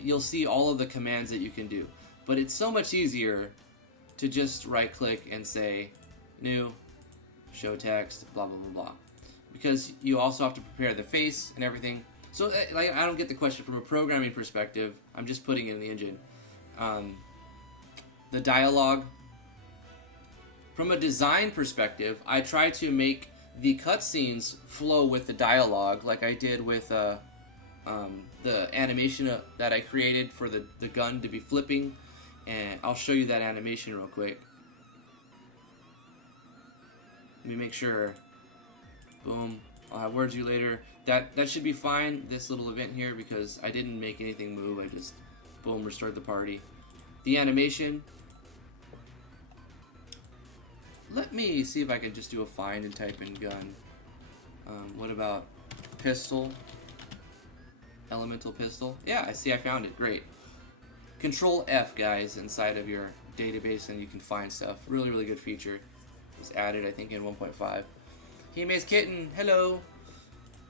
you'll see all of the commands that you can do. But it's so much easier to just right click and say new show text, blah blah blah blah, because you also have to prepare the face and everything. So like, I don't get the question from a programming perspective. I'm just putting it in the engine. The dialogue, from a design perspective, I try to make the cutscenes flow with the dialogue, like I did with the animation that I created for the gun to be flipping. And I'll show you that animation real quick. Let me make sure. Boom. I'll have words you later. That should be fine, this little event here, because I didn't make anything move. I just, boom, restored the party. The animation. Let me see if I can just do a find and type in gun. What about pistol? Elemental pistol. Yeah, I see I found it. Great. Control F, guys, inside of your database, and you can find stuff. Really, really good feature. It was added, I think, in 1.5. Jaime's kitten, hello.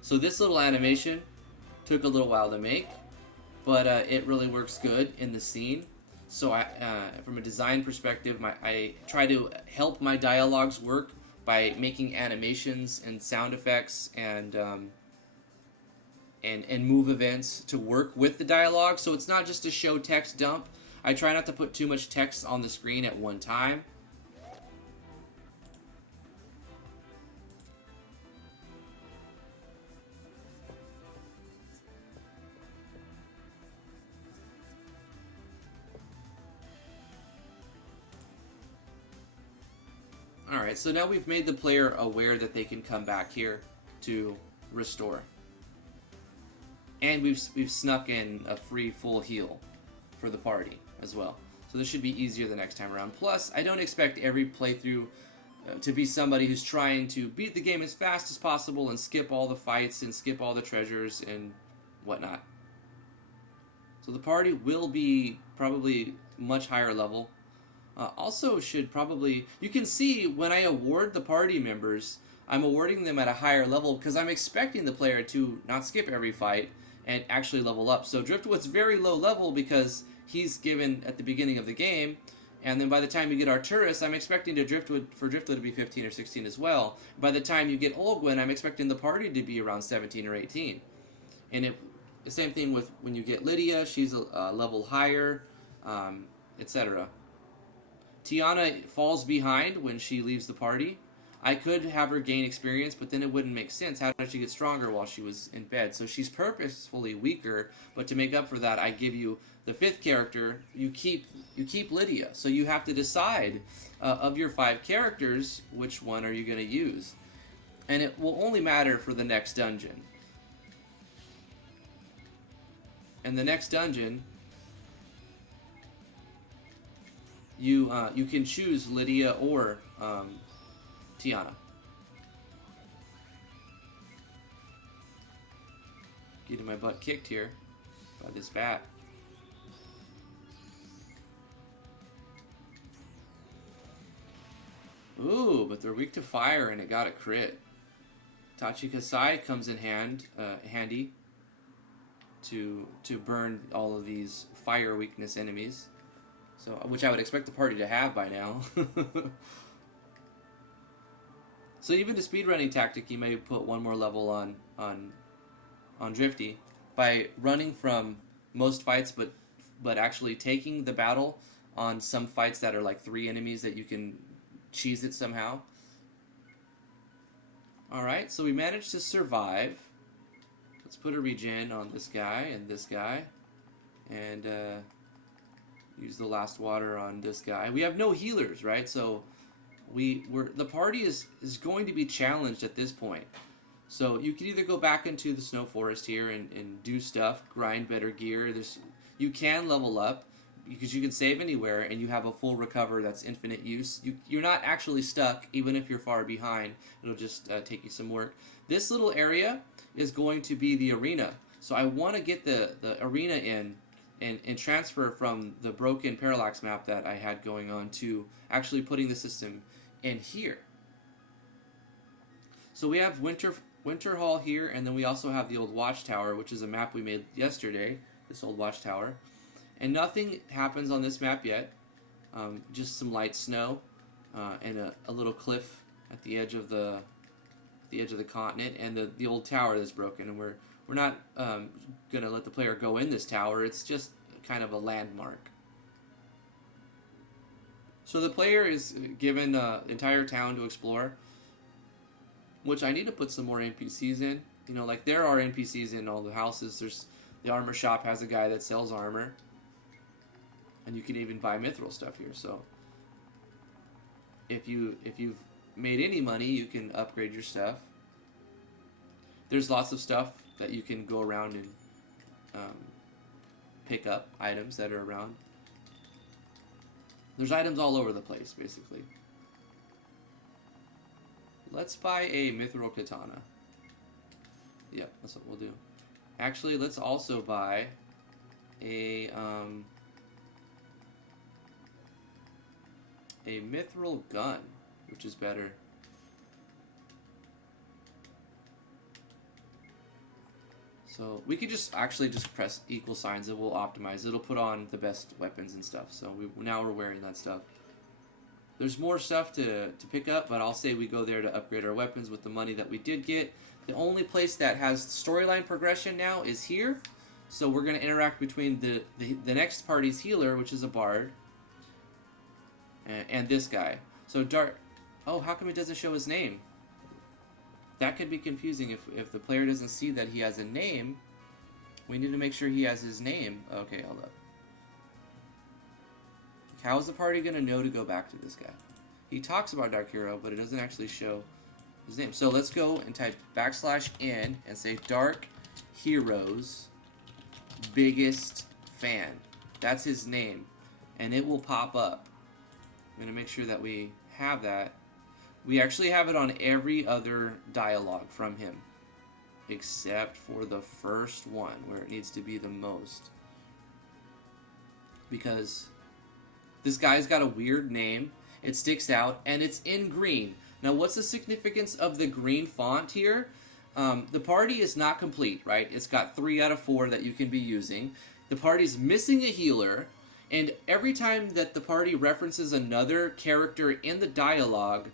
So this little animation took a little while to make, but it really works good in the scene. So from a design perspective, I try to help my dialogues work by making animations and sound effects and move events to work with the dialogue. So it's not just a show text dump. I try not to put too much text on the screen at one time. Alright, so now we've made the player aware that they can come back here to restore. And we've snuck in a free full heal for the party as well. So this should be easier the next time around. Plus, I don't expect every playthrough to be somebody who's trying to beat the game as fast as possible and skip all the fights and skip all the treasures and whatnot. So the party will be probably much higher level. Also should probably, you can see when I award the party members, I'm awarding them at a higher level because I'm expecting the player to not skip every fight and actually level up. So Driftwood's very low level because he's given at the beginning of the game, and then by the time you get Arturus, I'm expecting Driftwood to be 15 or 16 as well. By the time you get Olgwyn, I'm expecting the party to be around 17 or 18. And the same thing with when you get Lydia, she's a level higher, etc. Tiana falls behind when she leaves the party. I could have her gain experience, but then it wouldn't make sense. How did she get stronger while she was in bed? So she's purposefully weaker, but to make up for that, I give you the 5th character. You keep Lydia. So you have to decide of your 5 characters, which one are you going to use? And it will only matter for the next dungeon. And the next dungeon, you can choose Lydia or Tiana. Getting my butt kicked here by this bat. Ooh, but they're weak to fire and it got a crit. Tachikasai comes in handy to burn all of these fire weakness enemies. So, which I would expect the party to have by now. So even the speedrunning tactic, you may put one more level on Drifty by running from most fights, but actually taking the battle on some fights that are like 3 enemies that you can cheese it somehow. Alright, so we managed to survive. Let's put a regen on this guy, and use the last water on this guy. We have no healers, right? So the party is going to be challenged at this point. So you can either go back into the snow forest here and do stuff, grind better gear. You can level up because you can save anywhere and you have a full recover that's infinite use. You're not actually stuck even if you're far behind. It'll just take you some work. This little area is going to be the arena. So I want to get the arena in and transfer from the broken parallax map that I had going on to actually putting the system in here. So we have Winter Hall here, and then we also have the old Watchtower, which is a map we made yesterday, this old Watchtower. And nothing happens on this map yet, just some light snow and a little cliff at the edge of the continent, and the old tower that's broken. And we're not going to let the player go in this tower, it's just kind of a landmark. So the player is given the entire town to explore, which I need to put some more NPCs in. You know, like there are NPCs in all the houses. There's the armor shop has a guy that sells armor, and you can even buy mithril stuff here. So if you've made any money, you can upgrade your stuff. There's lots of stuff that you can go around and pick up, items that are around. There's items all over the place, basically. Let's buy a mithril katana. Yep, that's what we'll do. Actually, let's also buy a mithril gun, which is better. So we could just press equal signs. It will optimize. It'll put on the best weapons and stuff. So now we're wearing that stuff. There's more stuff to pick up, but I'll say we go there to upgrade our weapons with the money that we did get. The only place that has storyline progression now is here. So we're going to interact between the next party's healer, which is a bard, and this guy. So oh, how come it doesn't show his name? That could be confusing if the player doesn't see that he has a name. We need to make sure he has his name. Okay, hold up. How is the party going to know to go back to this guy? He talks about Dark Hero, but it doesn't actually show his name. So let's go and type \n and say Dark Hero's biggest fan. That's his name. And it will pop up. I'm going to make sure that we have that. We actually have it on every other dialogue from him, except for the first one, where it needs to be the most. Because this guy's got a weird name, it sticks out, and it's in green. Now, what's the significance of the green font here? The party is not complete, right? It's got 3 out of 4 that you can be using. The party's missing a healer, and every time that the party references another character in the dialogue,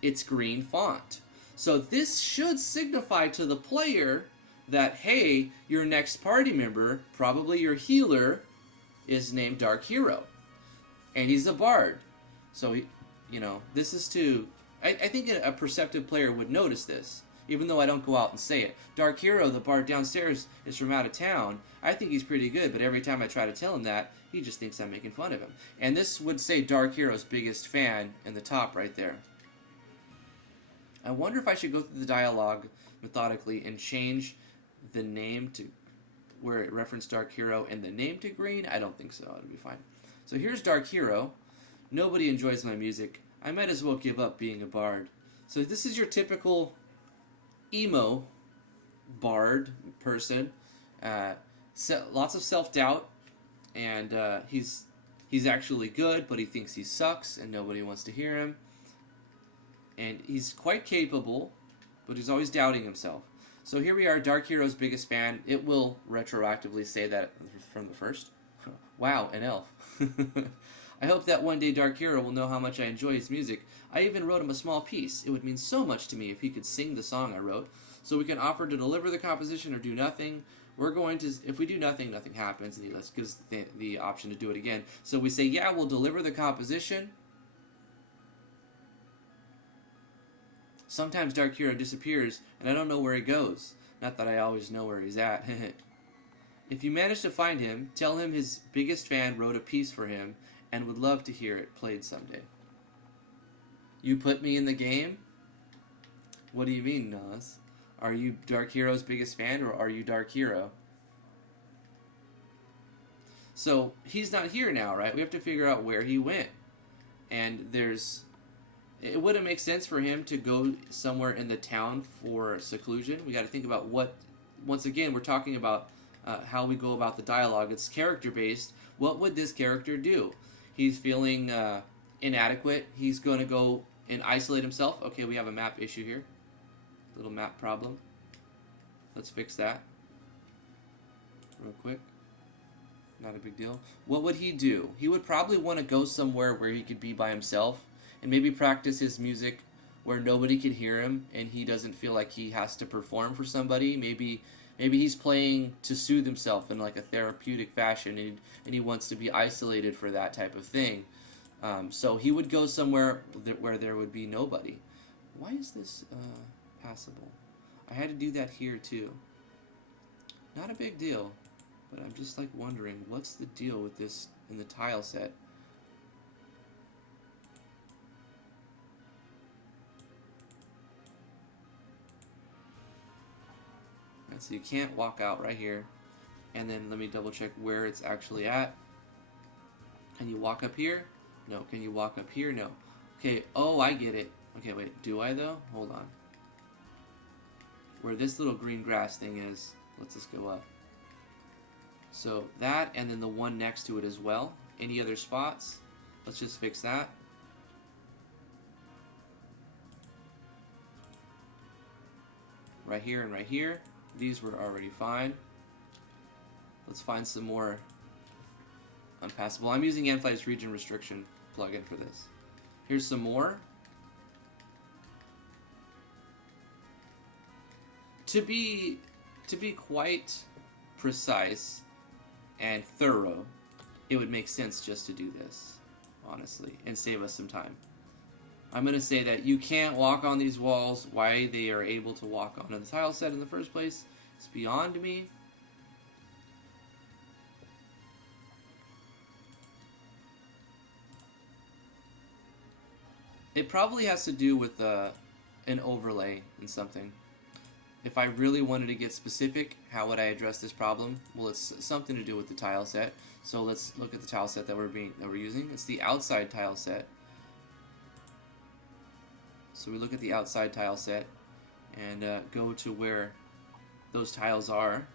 it's green font. So this should signify to the player that, hey, your next party member, probably your healer, is named Dark Hero. And he's a bard. So, this is to I think a perceptive player would notice this, even though I don't go out and say it. Dark Hero, the bard downstairs, is from out of town. I think he's pretty good, but every time I try to tell him that, he just thinks I'm making fun of him. And this would say Dark Hero's biggest fan in the top right there. I wonder if I should go through the dialogue methodically and change the name to where it referenced Dark Hero and the name to green. I don't think so. It'll be fine. So here's Dark Hero. Nobody enjoys my music. I might as well give up being a bard. So this is your typical emo bard person. Lots of self-doubt, and he's actually good, but he thinks he sucks, and nobody wants to hear him. And he's quite capable, but he's always doubting himself. So here we are, Dark Hero's biggest fan. It will retroactively say that from the first. Wow, an elf. I hope that one day Dark Hero will know how much I enjoy his music. I even wrote him a small piece. It would mean so much to me if he could sing the song I wrote. So we can offer to deliver the composition or do nothing. We're going to, if we do nothing, nothing happens. And he gives the option to do it again. So we say, yeah, we'll deliver the composition. Sometimes Dark Hero disappears, and I don't know where he goes. Not that I always know where he's at. If you manage to find him, tell him his biggest fan wrote a piece for him and would love to hear it played someday. You put me in the game? What do you mean, Nas? Are you Dark Hero's biggest fan, or are you Dark Hero? So, he's not here now, right? We have to figure out where he went. And it wouldn't make sense for him to go somewhere in the town for seclusion. We got to think about what, once again, we're talking about how we go about the dialogue. It's character-based. What would this character do? He's feeling inadequate. He's going to go and isolate himself. Okay, we have a map issue here. Little map problem. Let's fix that real quick. Not a big deal. What would he do? He would probably want to go somewhere where he could be by himself and maybe practice his music where nobody can hear him and he doesn't feel like he has to perform for somebody. Maybe he's playing to soothe himself in like a therapeutic fashion, and he wants to be isolated for that type of thing. So he would go somewhere where there would be nobody. Why is this passable? I had to do that here too. Not a big deal, but I'm just like wondering, what's the deal with this in the tile set? So you can't walk out right here. And then let me double check where it's actually at. Can you walk up here? No. Can you walk up here? No. Okay, oh, I get it. Okay, wait, do I though? Hold on. Where this little green grass thing is, let's just go up. So that, and then the one next to it as well. Any other spots? Let's just fix that. Right here and right here. These were already fine. Let's find some more unpassable. I'm using Anfly's region restriction plugin for this. Here's some more. To be quite precise and thorough, it would make sense just to do this, honestly, and save us some time. I'm going to say that you can't walk on these walls. Why they are able to walk onto the tile set in the first place is beyond me. It probably has to do with an overlay in something. If I really wanted to get specific, how would I address this problem? Well, it's something to do with the tile set. So let's look at the tile set that we're using. It's the outside tile set. So we look at the outside tile set and go to where those tiles are.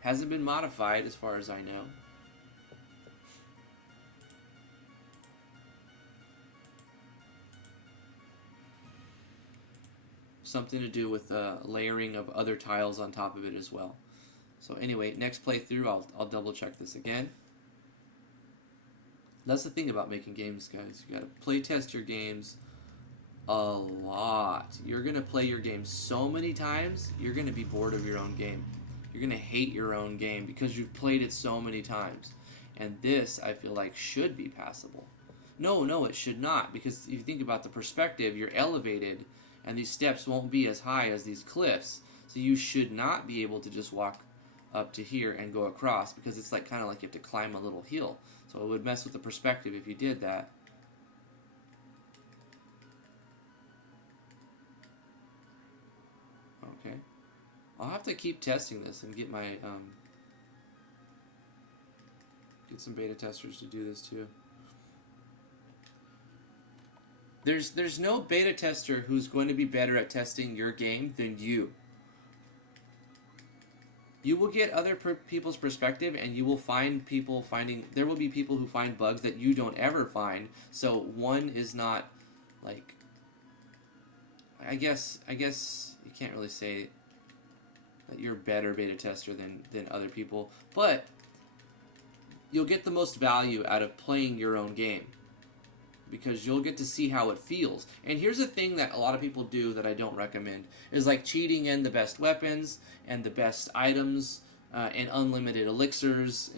Hasn't been modified as far as I know. Something to do with layering of other tiles on top of it as well. So anyway, next playthrough I'll double check this again. That's the thing about making games, guys. You gotta play test your games a lot. You're gonna play your game so many times, you're gonna be bored of your own game. You're gonna hate your own game because you've played it so many times. And this, I feel like, should be passable. No, it should not, because if you think about the perspective, you're elevated, and these steps won't be as high as these cliffs, so you should not be able to just walk up to here and go across, because it's like kind of like you have to climb a little hill. So it would mess with the perspective if you did that. Okay. I'll have to keep testing this and get my get some beta testers to do this too. There's no beta tester who's going to be better at testing your game than you. You will get other people's perspective, and you will find people finding. There will be people who find bugs that you don't ever find. So one is not like. I guess you can't really say that you're a better beta tester than other people, but you'll get the most value out of playing your own game, because you'll get to see how it feels. And here's a thing that a lot of people do that I don't recommend, is like cheating in the best weapons and the best items and unlimited elixirs.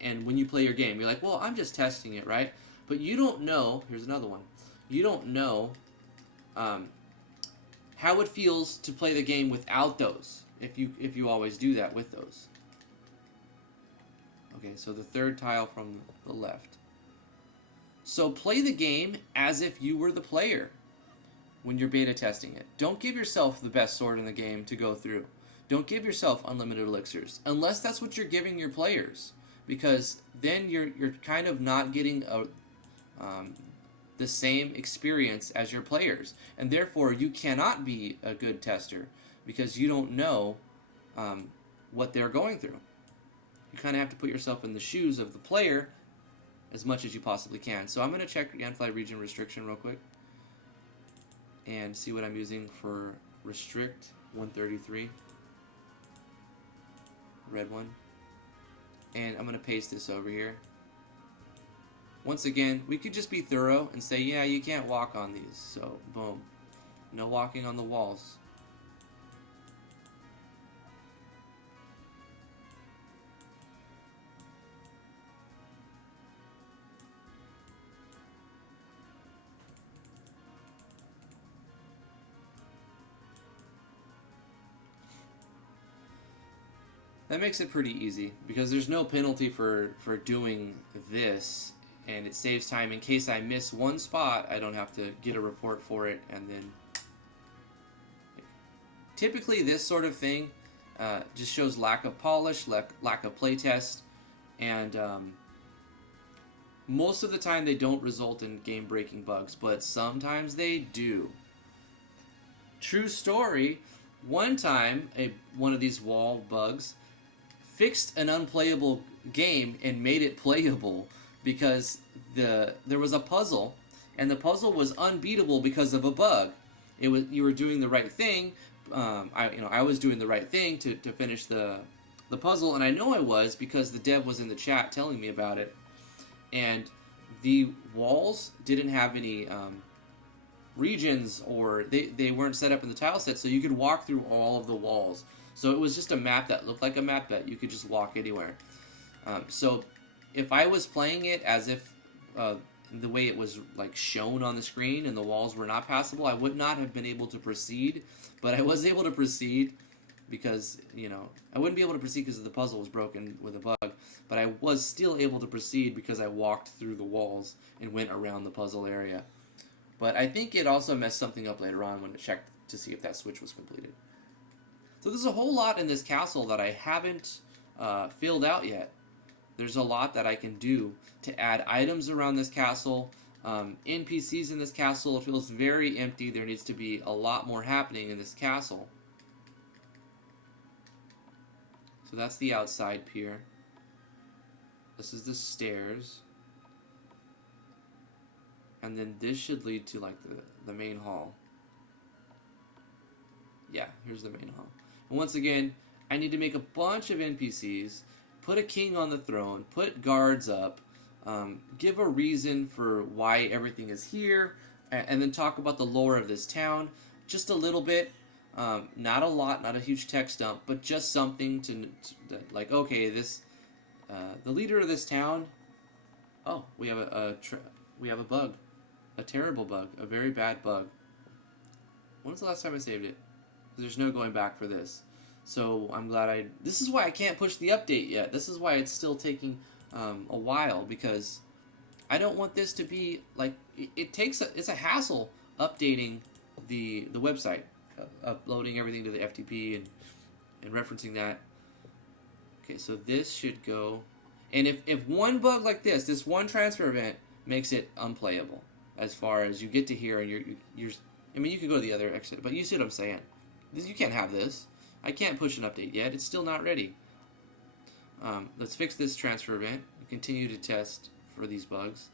And when you play your game, you're like, well, I'm just testing it, right? But you don't know, here's another one, you don't know how it feels to play the game without those, if you always do that with those. Okay, so the third tile from the left. So play the game as if you were the player when you're beta testing it. Don't give yourself the best sword in the game to go through. Don't give yourself unlimited elixirs, unless that's what you're giving your players, because then you're kind of not getting the same experience as your players, and therefore you cannot be a good tester, because you don't know what they're going through. You kind of have to put yourself in the shoes of the player as much as you possibly can. So I'm going to check Ganfly region restriction real quick and see what I'm using for restrict 133, red one, and I'm going to paste this over here. Once again, we could just be thorough and say, yeah, you can't walk on these, so boom, no walking on the walls. That makes it pretty easy, because there's no penalty for doing this, and it saves time. In case I miss one spot, I don't have to get a report for it, and then... Typically, this sort of thing just shows lack of polish, lack of playtest, and most of the time they don't result in game-breaking bugs, but sometimes they do. True story, one time, one of these wall bugs fixed an unplayable game and made it playable, because there was a puzzle, and the puzzle was unbeatable because of a bug. You were doing the right thing. I was doing the right thing to finish the puzzle, and I know I was, because the dev was in the chat telling me about it. And the walls didn't have any regions, or they weren't set up in the tile set, so you could walk through all of the walls. So it was just a map that looked like a map that you could just walk anywhere. So if I was playing it as if the way it was like shown on the screen and the walls were not passable, I would not have been able to proceed. But I was able to proceed because, I wouldn't be able to proceed because the puzzle was broken with a bug. But I was still able to proceed because I walked through the walls and went around the puzzle area. But I think it also messed something up later on when it checked to see if that switch was completed. So there's a whole lot in this castle that I haven't filled out yet. There's a lot that I can do to add items around this castle, NPCs in this castle. It feels very empty. There needs to be a lot more happening in this castle. So that's the outside pier. This is the stairs. And then this should lead to like the main hall. Yeah, here's the main hall. And once again, I need to make a bunch of NPCs, put a king on the throne, put guards up, give a reason for why everything is here, and then talk about the lore of this town. Just a little bit. Not a lot, not a huge text dump, but just something to like, okay, this, the leader of this town, oh, we have we have a bug. A terrible bug. A very bad bug. When was the last time I saved it? There's no going back for this. So I'm glad this is why I can't push the update yet. This is why it's still taking a while, because I don't want this to be like, it's a hassle updating the website, uploading everything to the FTP and referencing that. Okay, so this should go, and if one bug like this one transfer event makes it unplayable, as far as you get to here and you're I mean, you could go to the other exit, but you see what I'm saying. You can't have this. I can't push an update yet. It's still not ready. Let's fix this transfer event and continue to test for these bugs.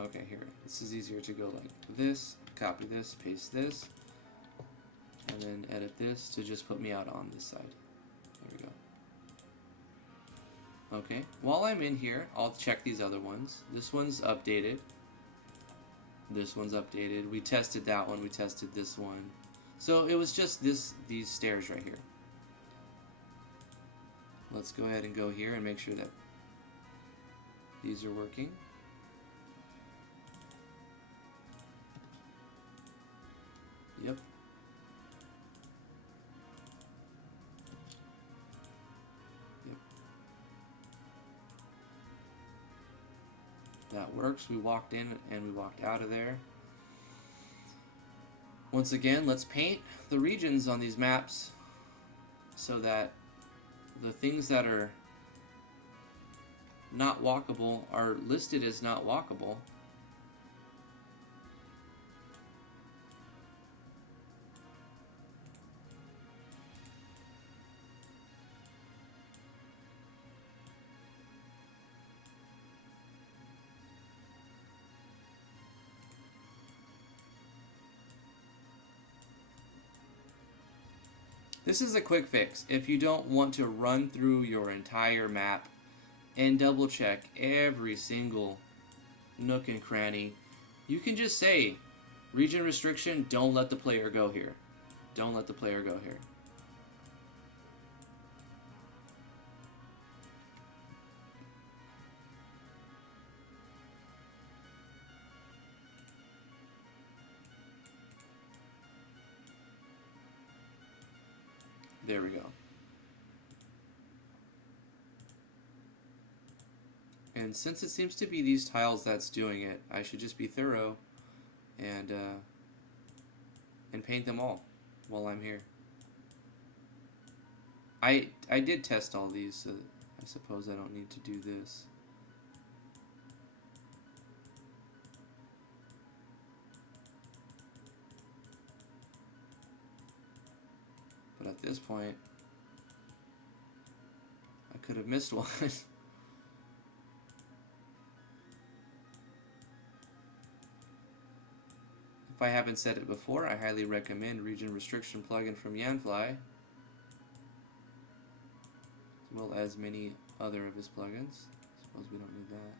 Okay, here. This is easier to go like this, copy this, paste this, and then edit this to just put me out on this side. There we go. Okay, while I'm in here, I'll check these other ones. This one's updated. This one's updated. We tested that one, we tested this one. So it was just these stairs right here. Let's go ahead and go here and make sure that these are working. Yep. Yep. That works. We walked in and we walked out of there. Once again, let's paint the regions on these maps so that the things that are not walkable are listed as not walkable. This is a quick fix. If you don't want to run through your entire map and double check every single nook and cranny, you can just say, region restriction, don't let the player go here. Don't let the player go here. There we go. And since it seems to be these tiles that's doing it, I should just be thorough and paint them all while I'm here. I did test all these, so I suppose I don't need to do this. But at this point, I could have missed one. If I haven't said it before, I highly recommend region restriction plugin from Yanfly, as well as many other of his plugins. Suppose we don't need that.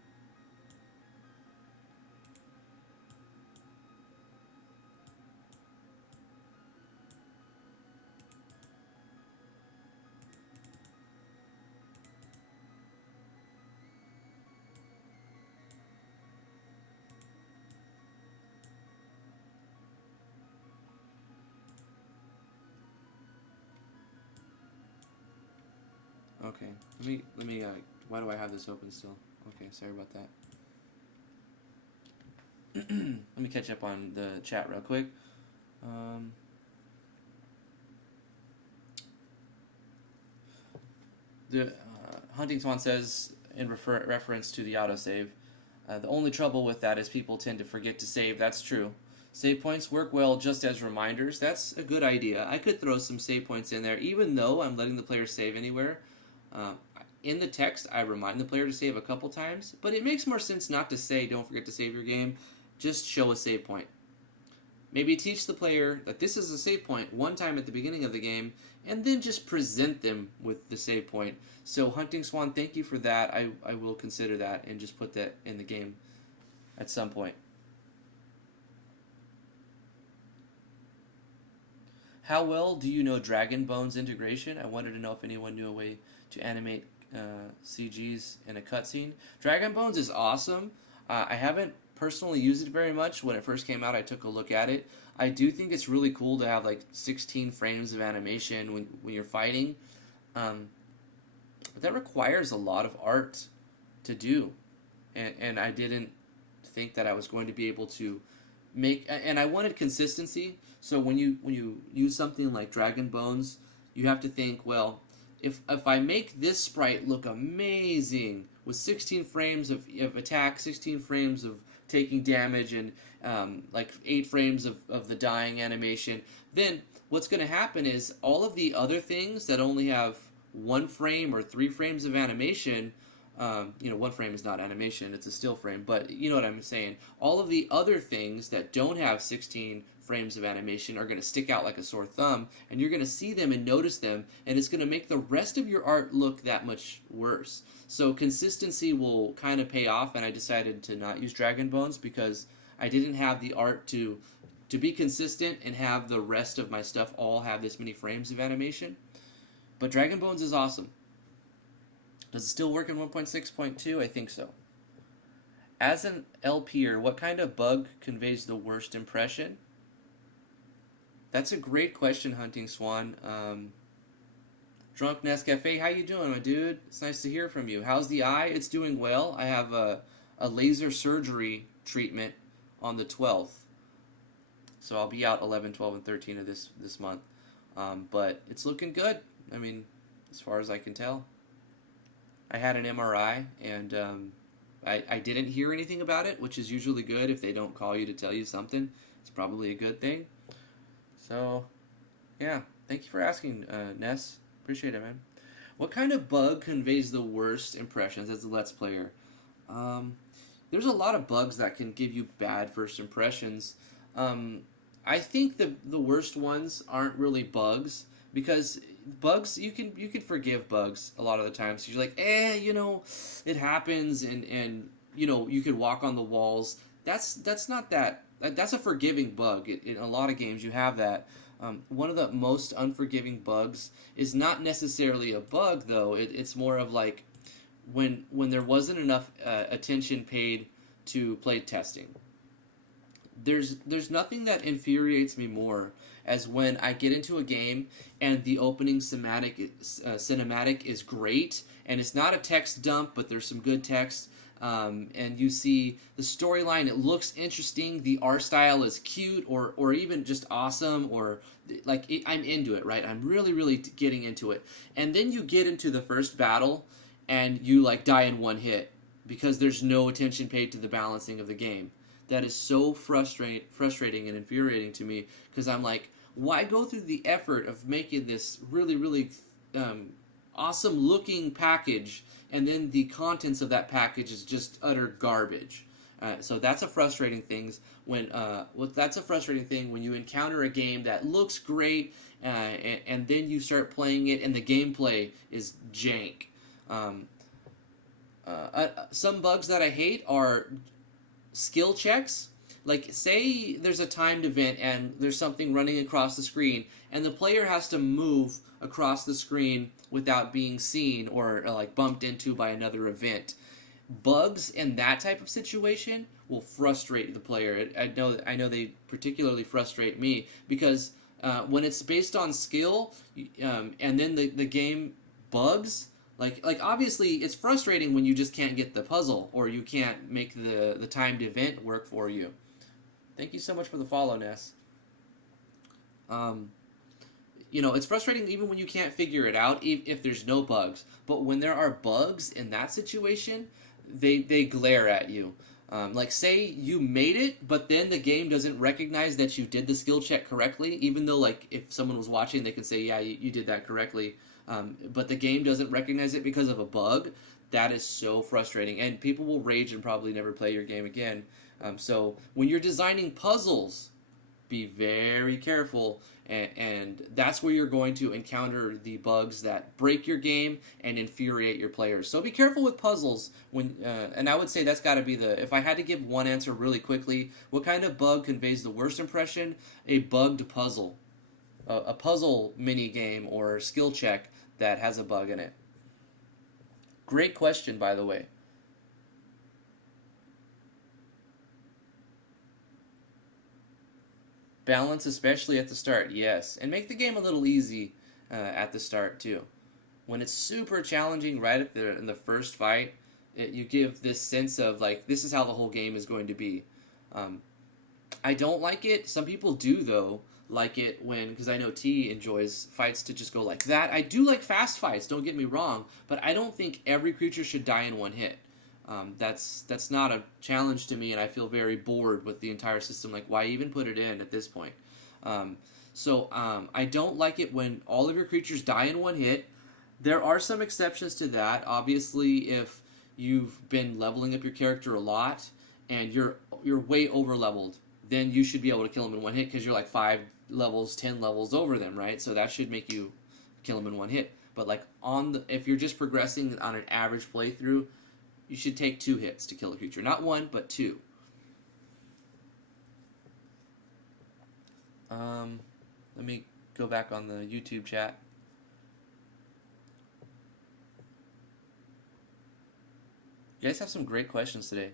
Okay, let me, why do I have this open still? Okay, sorry about that. Let me catch up on the chat real quick. Hunting Swan says, in reference to the autosave, the only trouble with that is people tend to forget to save. That's true. Save points work well just as reminders. That's a good idea. I could throw some save points in there, even though I'm letting the player save anywhere. In the text, I remind the player to save a couple times, but it makes more sense not to say, don't forget to save your game. Just show a save point. maybe teach the player that this is a save point one time at the beginning of the game, and then just present them with the save point. So Hunting Swan, thank you for that. I will consider that and just put that in the game at some point. How well do you know Dragon Bones integration? I wanted to know if anyone knew a way to animate CGs in a cutscene. Dragon Bones is awesome. I haven't personally used it very much. When it first came out, I took a look at it. I do think it's really cool to have like 16 frames of animation when you're fighting. But that requires a lot of art to do. And I didn't think that I was going to be able to make... And I wanted consistency. So when you use something like Dragon Bones, you have to think, well, if I make this sprite look amazing with 16 frames of attack, 16 frames of taking damage, and like 8 frames of the dying animation, then what's going to happen is all of the other things that only have 1 frame or 3 frames of animation, 1 frame is not animation, it's a still frame, but you know what I'm saying. All of the other things that don't have 16 frames of animation are going to stick out like a sore thumb, and you're going to see them and notice them, and it's going to make the rest of your art look that much worse. So consistency will kind of pay off, and I decided to not use Dragon Bones because I didn't have the art to be consistent and have the rest of my stuff all have this many frames of animation. But Dragon Bones is awesome. Does it still work in 1.6.2? I think so. As an LPer, what kind of bug conveys the worst impression? That's a great question, Hunting Swan. Drunk Nescafe, how you doing, my dude? It's nice to hear from you. How's the eye? It's doing well. I have a laser surgery treatment on the 12th. So I'll be out 11, 12, and 13 of this month. But it's looking good. I mean, as far as I can tell. I had an MRI, and I didn't hear anything about it, which is usually good. If they don't call you to tell you something, it's probably a good thing. So, yeah, thank you for asking, Ness. Appreciate it, man. What kind of bug conveys the worst impressions as a Let's Player? There's a lot of bugs that can give you bad first impressions. I think the worst ones aren't really bugs, because bugs, you can forgive bugs a lot of the time. So you're like, it happens, and you could walk on the walls. That's not that. That's a forgiving bug. In a lot of games, you have that. One of the most unforgiving bugs is not necessarily a bug, though. It's more of like when there wasn't enough attention paid to play testing. There's nothing that infuriates me more as when I get into a game and the opening cinematic is great, and it's not a text dump, but there's some good text. And you see the storyline, it looks interesting, the art style is cute, or even just awesome, or like I'm into it, right? I'm really, really getting into it. And then you get into the first battle, and you like die in one hit, because there's no attention paid to the balancing of the game. That is so frustrating and infuriating to me, because I'm like, why go through the effort of making this really, really awesome looking package, and then the contents of that package is just utter garbage. So that's a frustrating thing when you encounter a game that looks great, and then you start playing it and the gameplay is jank. Some bugs that I hate are skill checks. Like, say there's a timed event and there's something running across the screen, and the player has to move across the screen without being seen or like bumped into by another event. Bugs in that type of situation will frustrate the player. I know they particularly frustrate me, because when it's based on skill, and then the game bugs, like obviously it's frustrating when you just can't get the puzzle, or you can't make the timed event work for you. Thank you so much for the follow, Ness. It's frustrating even when you can't figure it out, if there's no bugs. But when there are bugs in that situation, they glare at you. Like, say you made it, but then the game doesn't recognize that you did the skill check correctly, even though, like, if someone was watching, they can say, yeah, you did that correctly. But the game doesn't recognize it because of a bug. That is so frustrating. And people will rage and probably never play your game again. So when you're designing puzzles, be very careful, and that's where you're going to encounter the bugs that break your game and infuriate your players. So be careful with puzzles. And I would say that's got to be if I had to give one answer really quickly, what kind of bug conveys the worst impression? A bugged puzzle. A puzzle mini game or skill check that has a bug in it. Great question, by the way. Balance, especially at the start, yes. And make the game a little easy at the start, too. When it's super challenging right in the first fight, you give this sense of, like, this is how the whole game is going to be. I don't like it. Some people do, though, like it because I know T enjoys fights to just go like that. I do like fast fights, don't get me wrong, but I don't think every creature should die in one hit. That's not a challenge to me, and I feel very bored with the entire system. Like, why even put it in at this point? I don't like it when all of your creatures die in one hit. There are some exceptions to that. Obviously, if you've been leveling up your character a lot and you're way over leveled, then you should be able to kill them in one hit because you're like 5 levels, 10 levels over them, right? So that should make you kill them in one hit. But like if you're just progressing on an average playthrough, you should take 2 hits to kill a creature. Not 1, but 2. Let me go back on the YouTube chat. You guys have some great questions today.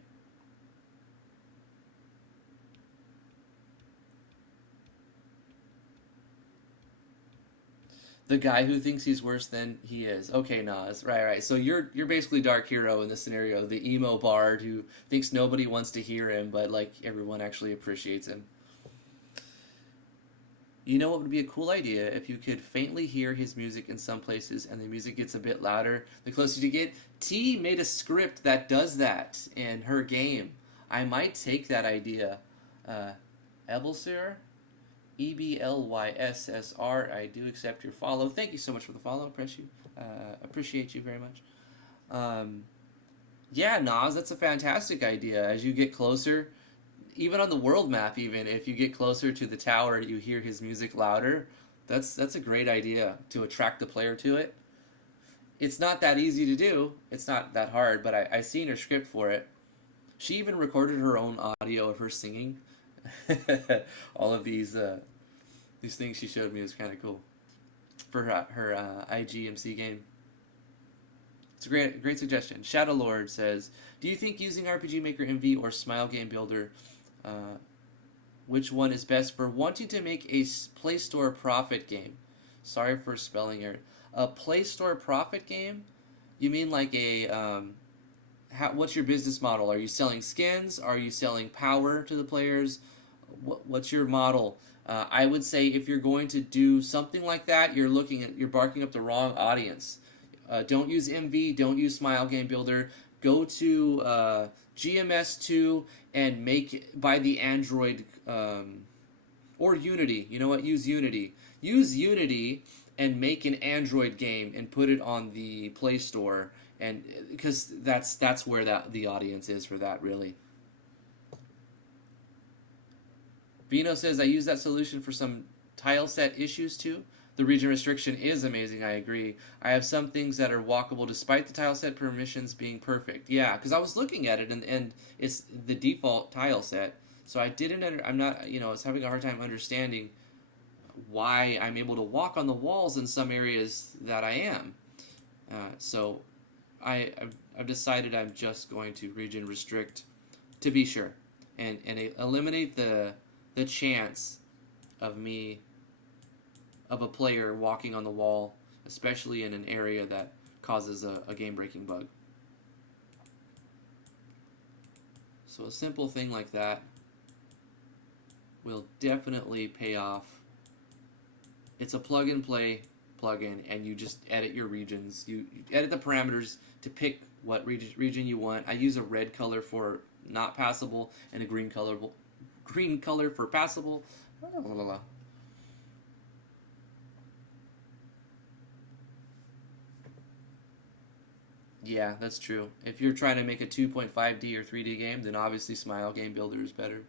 The guy who thinks he's worse than he is. Okay, Nas. Right. So you're basically Dark Hero in this scenario, the emo bard who thinks nobody wants to hear him, but like everyone actually appreciates him. You know what would be a cool idea if you could faintly hear his music in some places and the music gets a bit louder the closer you get? T made a script that does that in her game. I might take that idea. Ebelsyr? EBLYSSR. I do accept your follow. Thank you so much for the follow. Appreciate you very much. Yeah, Nas, that's a fantastic idea. As you get closer, even on the world map, even if you get closer to the tower, you hear his music louder. That's a great idea to attract the player to it. It's not that easy to do. It's not that hard, but I seen her script for it. She even recorded her own audio of her singing. All of these things she showed me was kind of cool for her IGMC game. It's a great suggestion. Shadow Lord says, do you think using RPG Maker MV or Smile Game Builder, which one is best for wanting to make a Play Store profit game? Sorry for spelling error. A Play Store profit game? You mean like a what's your business model? Are you selling skins? Are you selling power to the players? What's your model? I would say if you're going to do something like that, you're barking up the wrong audience. Don't use MV. Don't use Smile Game Builder. Go to GMS2 and buy the Android or Unity. You know what? Use Unity. Use Unity and make an Android game and put it on the Play Store, and because that's where the audience is for that, really. Vino says, I use that solution for some tile set issues too. The region restriction is amazing, I agree. I have some things that are walkable despite the tile set permissions being perfect. Yeah, because I was looking at it and it's the default tile set. So I was having a hard time understanding why I'm able to walk on the walls in some areas that I am. So I've decided I'm just going to region restrict to be sure and eliminate the chance of a player walking on the wall, especially in an area that causes a game-breaking bug. So a simple thing like that will definitely pay off. It's a plug-and-play plugin, and you just edit your regions. You edit the parameters to pick what region you want. I use a red color for not passable and a green color for passable. Yeah, that's true. If you're trying to make a 2.5D or 3D game, then obviously Smile Game Builder is better.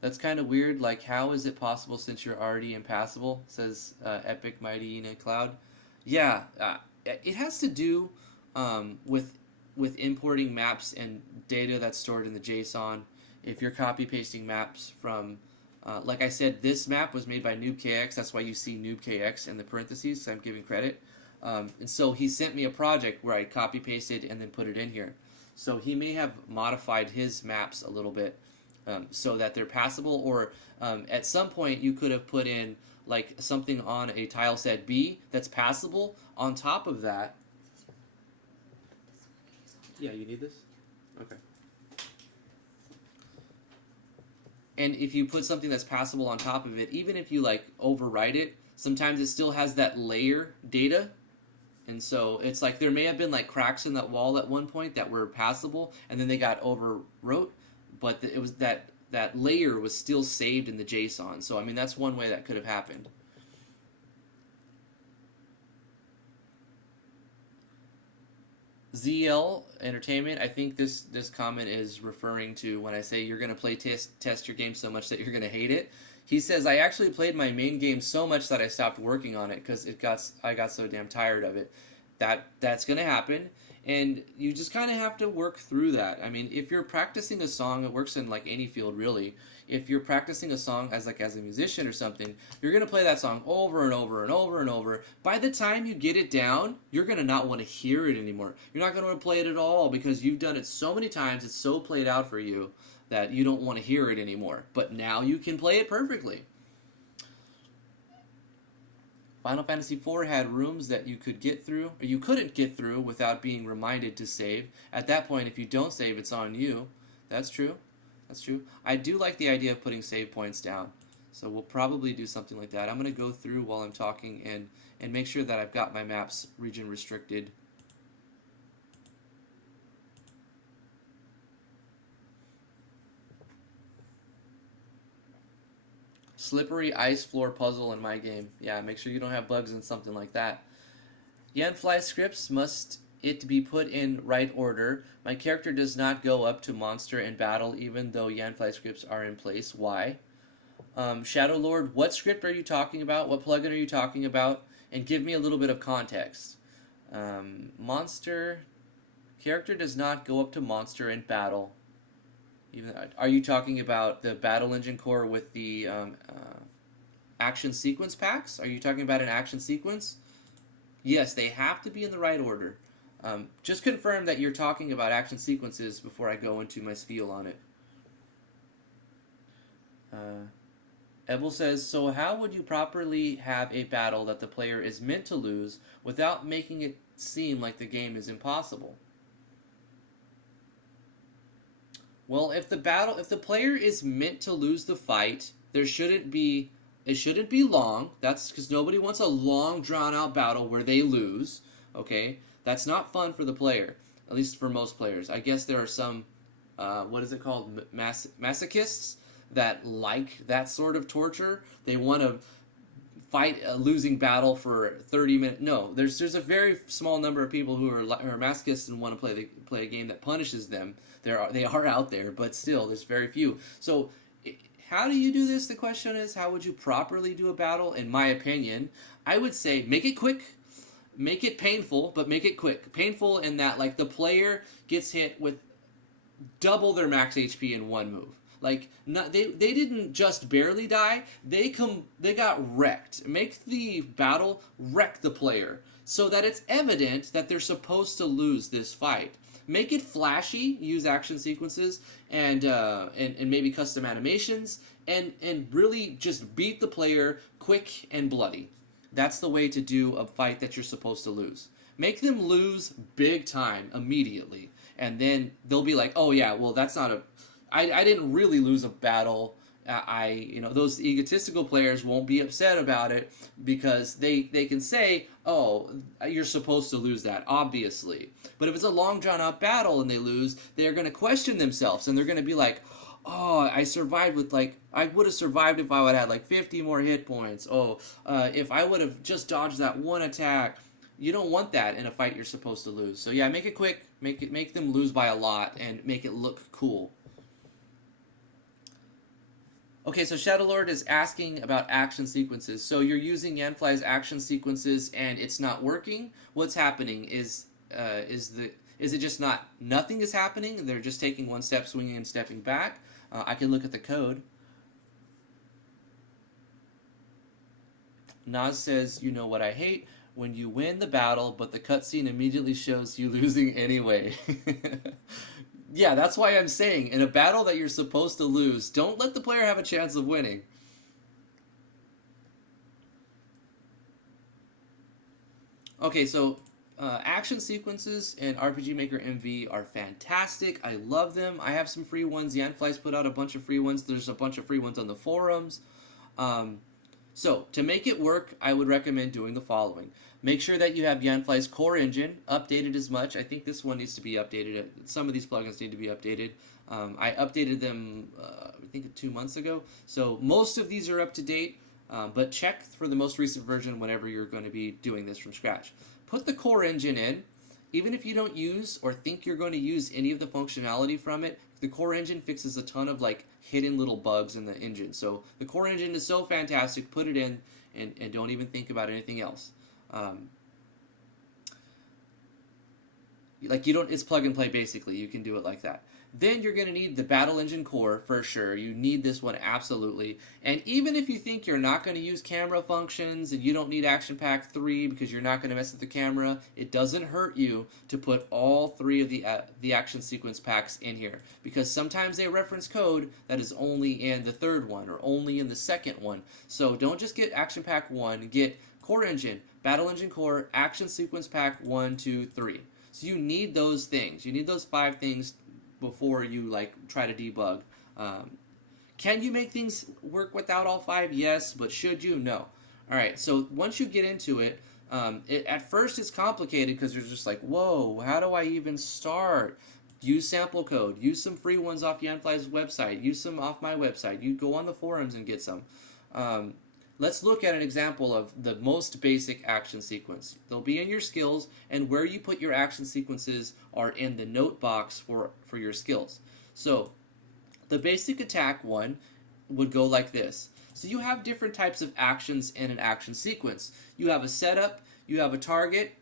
That's kind of weird. Like, how is it possible since you're already impassable? Says Epic Mighty in a Cloud. Yeah, it has to do with importing maps and data that's stored in the JSON. If you're copy pasting maps from, like I said, this map was made by NoobKX. That's why you see NoobKX in the parentheses. So I'm giving credit. And so he sent me a project where I copy pasted and then put it in here. So he may have modified his maps a little bit. So that they're passable, or at some point you could have put in like something on a tile set B that's passable on top of that. Yeah, you need this? Okay. And if you put something that's passable on top of it, even if you like overwrite it, sometimes it still has that layer data. And so it's like there may have been like cracks in that wall at one point that were passable, and then they got overwrote. But it was that layer was still saved in the JSON. So, I mean, that's one way that could have happened. ZL Entertainment, I think this comment is referring to when I say you're going to play test your game so much that you're going to hate it. He says, I actually played my main game so much that I stopped working on it because I got so damn tired of it. That's going to happen. And you just kind of have to work through that. I mean, if you're practicing a song, it works in like any field really. If you're practicing a song as a musician or something, you're going to play that song over and over and over and over. By the time you get it down, you're going to not want to hear it anymore. You're not going to want to play it at all because you've done it so many times, it's so played out for you that you don't want to hear it anymore. But now you can play it perfectly. Final Fantasy IV had rooms that you could get through, or you couldn't get through without being reminded to save. At that point, if you don't save, it's on you. That's true. That's true. I do like the idea of putting save points down. So we'll probably do something like that. I'm going to go through while I'm talking and make sure that I've got my maps region restricted. Slippery ice floor puzzle in my game. Yeah, make sure you don't have bugs and something like that. Yanfly scripts must it be put in right order. My character does not go up to monster in battle even though Yanfly scripts are in place. Why? Shadow Lord, what script are you talking about? What plugin are you talking about? And give me a little bit of context. Monster character does not go up to monster in battle. Are you talking about the Battle Engine core with the action sequence packs? Are you talking about an action sequence? Yes, they have to be in the right order. Just confirm that you're talking about action sequences before I go into my spiel on it. Ebel says, so how would you properly have a battle that the player is meant to lose without making it seem like the game is impossible? Well, if the player is meant to lose the fight, it shouldn't be long. That's because nobody wants a long, drawn-out battle where they lose, okay? That's not fun for the player, at least for most players. I guess there are some, what is it called, masochists that like that sort of torture. They want to fight a losing battle for 30 minutes. No, there's a very small number of people who are masochists and want to play a game that punishes them. They are out there, but still, there's very few. So, how do you do this? The question is, how would you properly do a battle? In my opinion, I would say make it quick, make it painful, but make it quick. Painful in that, like, the player gets hit with double their max HP in one move. Like, they didn't just barely die. They got wrecked. Make the battle wreck the player so that it's evident that they're supposed to lose this fight. Make it flashy, use action sequences and maybe custom animations, and really just beat the player quick and bloody. That's the way to do a fight that you're supposed to lose. Make them lose big time immediately, and then they'll be like, oh yeah, well that's not I didn't really lose a battle. Those egotistical players won't be upset about it because they can say, oh, you're supposed to lose that, obviously. But if it's a long drawn-out battle and they lose, they're going to question themselves, and they're going to be like, oh, I survived with, I would have survived if I would have had, 50 more hit points. Oh, if I would have just dodged that one attack. You don't want that in a fight you're supposed to lose. So yeah, make it quick, make them lose by a lot, and make it look cool. Okay, so Shadowlord is asking about action sequences. So you're using Yanfly's action sequences and it's not working. What's happening is it just nothing is happening? They're just taking one step, swinging and stepping back. I can look at the code. Naz says, you know what I hate? When you win the battle, but the cutscene immediately shows you losing anyway. Yeah, that's why I'm saying, in a battle that you're supposed to lose, don't let the player have a chance of winning. Okay, so action sequences in RPG Maker MV are fantastic. I love them. I have some free ones. Yanfly's put out a bunch of free ones. There's a bunch of free ones on the forums. So, to make it work, I would recommend doing the following. Make sure that you have Yanfly's core engine updated as much. I think this one needs to be updated. Some of these plugins need to be updated. I updated them, I think 2 months ago. So most of these are up to date, but check for the most recent version whenever you're going to be doing this from scratch. Put the core engine in. Even if you don't use or think you're going to use any of the functionality from it, the core engine fixes a ton of like hidden little bugs in the engine. So the core engine is so fantastic. Put it in and don't even think about anything else. It's plug and play basically. You can do it like that. Then you're going to need the Battle Engine Core for sure. You need this one absolutely. And even if you think you're not going to use camera functions and you don't need Action Pack 3 because you're not going to mess with the camera, it doesn't hurt you to put all 3 of the action sequence packs in here. Because sometimes they reference code that is only in the 3rd one or only in the 2nd one. So don't just get Action Pack 1, get Core Engine, Battle Engine Core, Action Sequence Pack 1, 2, 3. So you need those things. You need those 5 things before you try to debug. Can you make things work without all 5? Yes, but should you? No. Alright, so once you get into it, at first it's complicated because you're just like, whoa, how do I even start? Use sample code. Use some free ones off Yanfly's website. Use some off my website. You go on the forums and get some. Let's look at an example of the most basic action sequence. They'll be in your skills, and where you put your action sequences are in the note box for your skills. So, the basic attack one would go like this. So you have different types of actions in an action sequence. You have a setup, you have a target,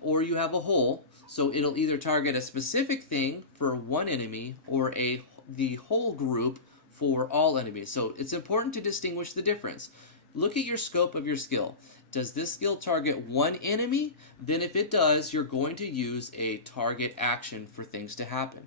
or you have a hole. So it'll either target a specific thing for one enemy, or the whole group for all enemies. So it's important to distinguish the difference. Look at your scope of your skill. Does this skill target one enemy? Then if it does, you're going to use a target action for things to happen.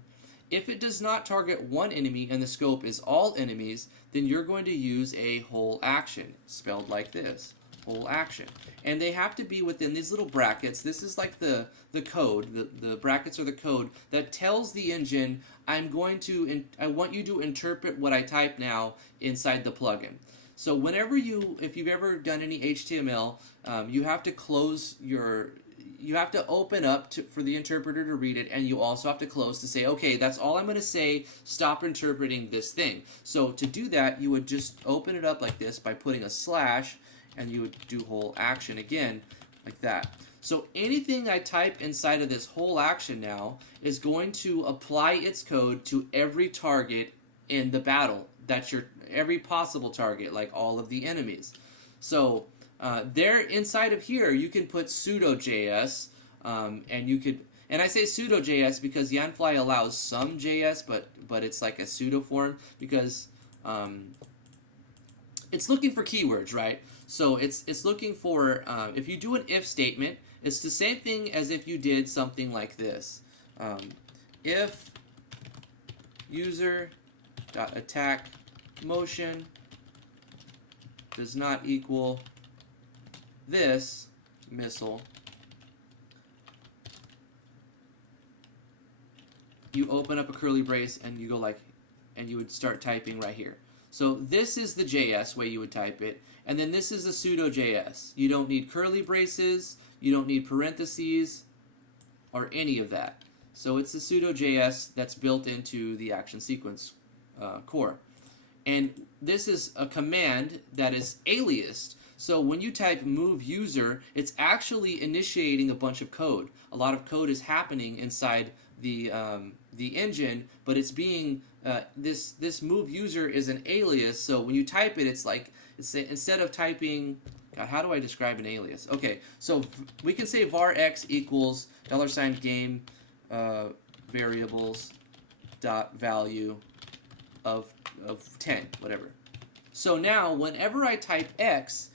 If it does not target one enemy and the scope is all enemies, then you're going to use a whole action, spelled like this, whole action. And they have to be within these little brackets. This is like the code, the brackets are the code that tells the engine, I want you to interpret what I type now inside the plugin. So whenever if you've ever done any HTML, you have to open up for the interpreter to read it, and you also have to close to say, okay, that's all I'm going to say, stop interpreting this thing. So to do that, you would just open it up like this by putting a slash, and you would do whole action again, like that. So anything I type inside of this whole action now is going to apply its code to every target in the battle. That's every possible target, like all of the enemies. So there inside of here, you can put pseudo.js, and I say pseudo.js because Yanfly allows some JS, but it's like a pseudo form because it's looking for keywords, right? So it's looking for, if you do an if statement, it's the same thing as if you did something like this. If user.attack motion does not equal this missile, you open up a curly brace and you go and you would start typing right here. So this is the JS way you would type it, and then this is the pseudo.js. You don't need curly braces, you don't need parentheses, or any of that. So it's the pseudo.js that's built into the action sequence core. And this is a command that is aliased. So when you type move user, it's actually initiating a bunch of code. A lot of code is happening inside the engine, but it's being this move user is an alias. So when you type it, it's like instead of typing, God, how do I describe an alias? Okay, so we can say var x equals $game variables dot value of 10, whatever. So now whenever I type x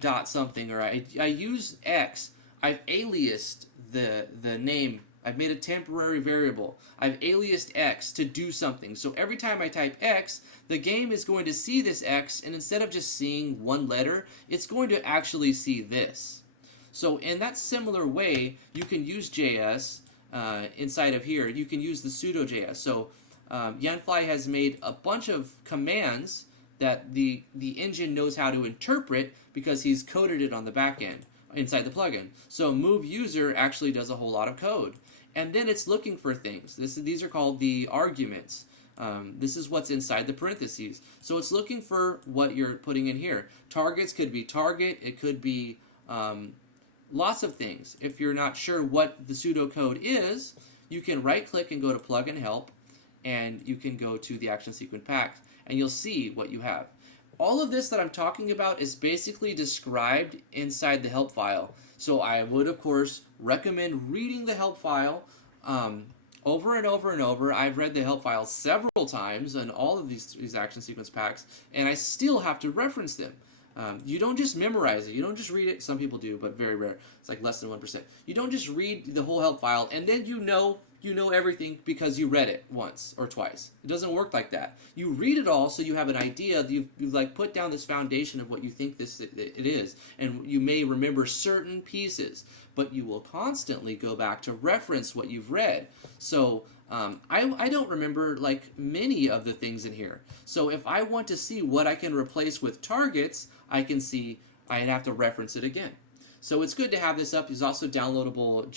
dot something, or I use x, I've aliased the name. I've made a temporary variable. I've aliased x to do something. So every time I type x, the game is going to see this x, and instead of just seeing one letter, it's going to actually see this. So in that similar way, you can use JS inside of here. You can use the pseudo.js. So Yanfly has made a bunch of commands that the engine knows how to interpret because he's coded it on the back end inside the plugin. So move user actually does a whole lot of code. And then it's looking for things. These are called the arguments. This is what's inside the parentheses. So it's looking for what you're putting in here. Targets could be target. It could be lots of things. If you're not sure what the pseudocode is, you can right-click and go to plugin help, and you can go to the action sequence pack, and you'll see what you have. All of this that I'm talking about is basically described inside the help file. So I would, of course, recommend reading the help file over and over and over. I've read the help file several times in all of these action sequence packs, and I still have to reference them. You don't just memorize it. You don't just read it. Some people do, but very rare. It's like less than 1%. You don't just read the whole help file, and then you know everything because you read it once or twice. It doesn't work like that. You read it all so you have an idea. You've like put down this foundation of what you think it is, and you may remember certain pieces, but you will constantly go back to reference what you've read. So I don't remember like many of the things in here. So if I want to see what I can replace with targets, I can see I'd have to reference it again. So it's good to have this up. There's also downloadable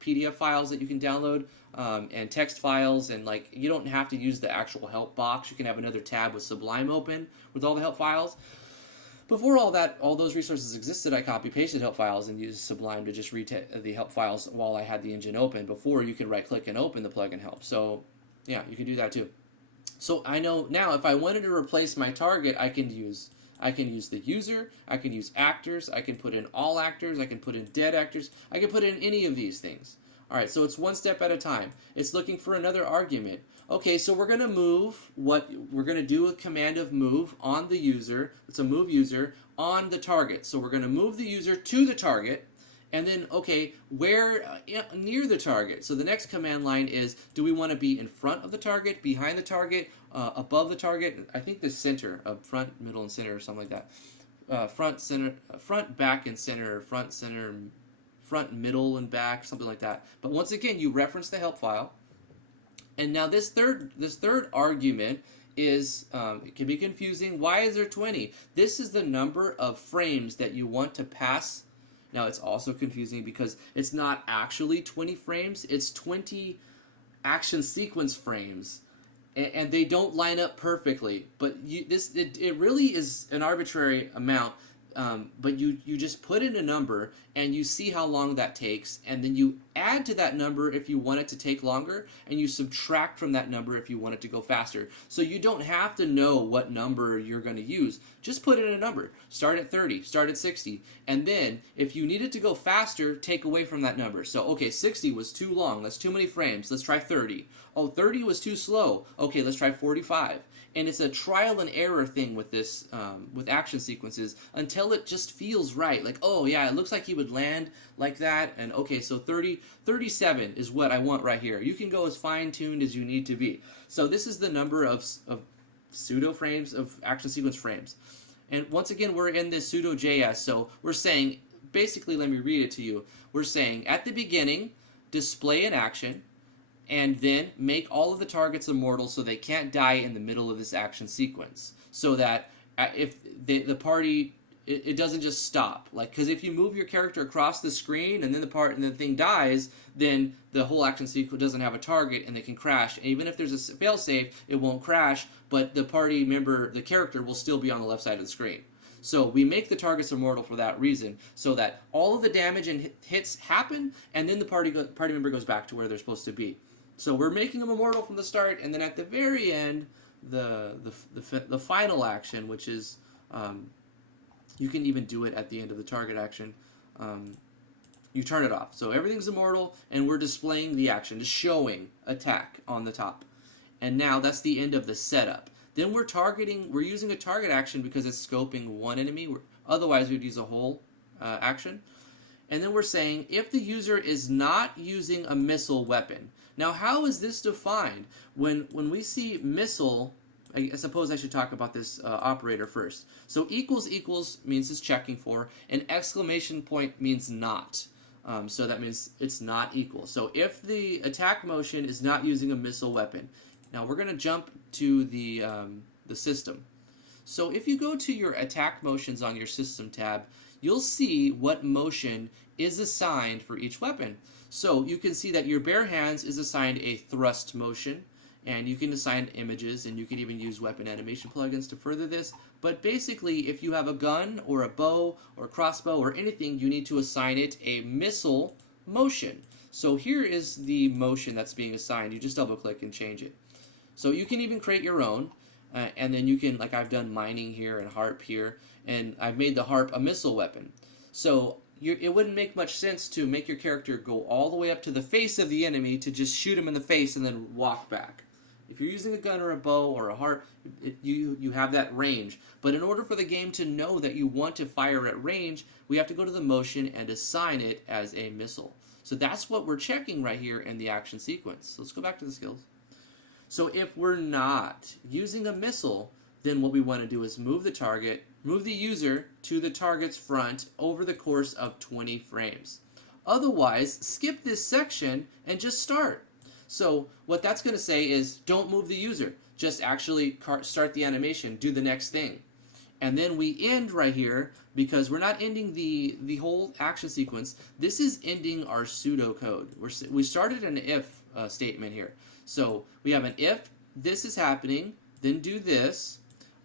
PDF files that you can download, and text files, and like you don't have to use the actual help box. You can have another tab with Sublime open with all the help files. Before all those resources existed, I copy-pasted help files and used Sublime to just read the help files while I had the engine open. Before, you can right-click and open the plugin help. So yeah, you can do that too. So I know now if I wanted to replace my target, I can use the user, I can use actors, I can put in all actors, I can put in dead actors, I can put in any of these things. Alright, so it's one step at a time. It's looking for another argument. Okay, so we're going to move, we're going to do a command of move on the user, it's a move user, on the target. So we're going to move the user to the target, and then, okay, where near the target? So the next command line is, do we want to be in front of the target, behind the target, above the target? I think the center, front, middle, and center, or something like that. Front, center, front, back, and center, front, center, front, middle, and back, something like that. But once again, you reference the help file. And now this third argument is, it can be confusing. Why is there 20? This is the number of frames that you want to pass. Now, it's also confusing because it's not actually 20 frames. It's 20 action sequence frames, and they don't line up perfectly. But it really is an arbitrary amount. But you just put in a number, and you see how long that takes, and then you add to that number if you want it to take longer, and you subtract from that number if you want it to go faster. So you don't have to know what number you're going to use. Just put in a number. Start at 30, start at 60, and then if you need it to go faster, take away from that number. So, okay, 60 was too long. That's too many frames. Let's try 30. Oh, 30 was too slow. Okay, let's try 45. And it's a trial and error thing with this, with action sequences, until it just feels right. Like, oh yeah, it looks like he would land like that, and okay, so 37 is what I want right here. You can go as fine-tuned as you need to be. So this is the number of pseudo frames, of action sequence frames. And once again, we're in this pseudo.js, so we're saying, basically, let me read it to you. We're saying, at the beginning, display an action, and then make all of the targets immortal so they can't die in the middle of this action sequence. So that if the party, it doesn't just stop. Like, because if you move your character across the screen and then the thing dies, then the whole action sequence doesn't have a target and they can crash. And even if there's a failsafe, it won't crash, but the party member, the character, will still be on the left side of the screen. So we make the targets immortal for that reason, so that all of the damage and hits happen, and then the party member goes back to where they're supposed to be. So we're making them immortal from the start, and then at the very end, the final action, which is, you can even do it at the end of the target action, you turn it off. So everything's immortal, and we're displaying the action, just showing attack on the top. And now that's the end of the setup. Then we're using a target action because it's scoping one enemy. Otherwise, we'd use a whole action. And then we're saying if the user is not using a missile weapon. Now, how is this defined? When we see missile, I suppose I should talk about this operator first. So equals means it's checking for, and exclamation point means not. So that means it's not equal. So if the attack motion is not using a missile weapon. Now we're going to jump to the system. So if you go to your attack motions on your system tab, you'll see what motion is assigned for each weapon. So you can see that your bare hands is assigned a thrust motion, and you can assign images, and you can even use weapon animation plugins to further this. But basically, if you have a gun or a bow or a crossbow or anything, you need to assign it a missile motion. So here is the motion that's being assigned. You just double click and change it. So you can even create your own, and then you can, like I've done mining here and harp here, and I've made the harp a missile weapon. So it wouldn't make much sense to make your character go all the way up to the face of the enemy to just shoot him in the face and then walk back. If you're using a gun or a bow or a harp, you have that range. But in order for the game to know that you want to fire at range, we have to go to the motion and assign it as a missile. So that's what we're checking right here in the action sequence. So let's go back to the skills. So if we're not using a missile, then what we want to do is move the user to the target's front over the course of 20 frames. Otherwise, skip this section and just start. So what that's going to say is don't move the user. Just actually start the animation, do the next thing. And then we end right here because we're not ending the whole action sequence. This is ending our pseudocode. We started an if statement here. So we have an if this is happening, then do this.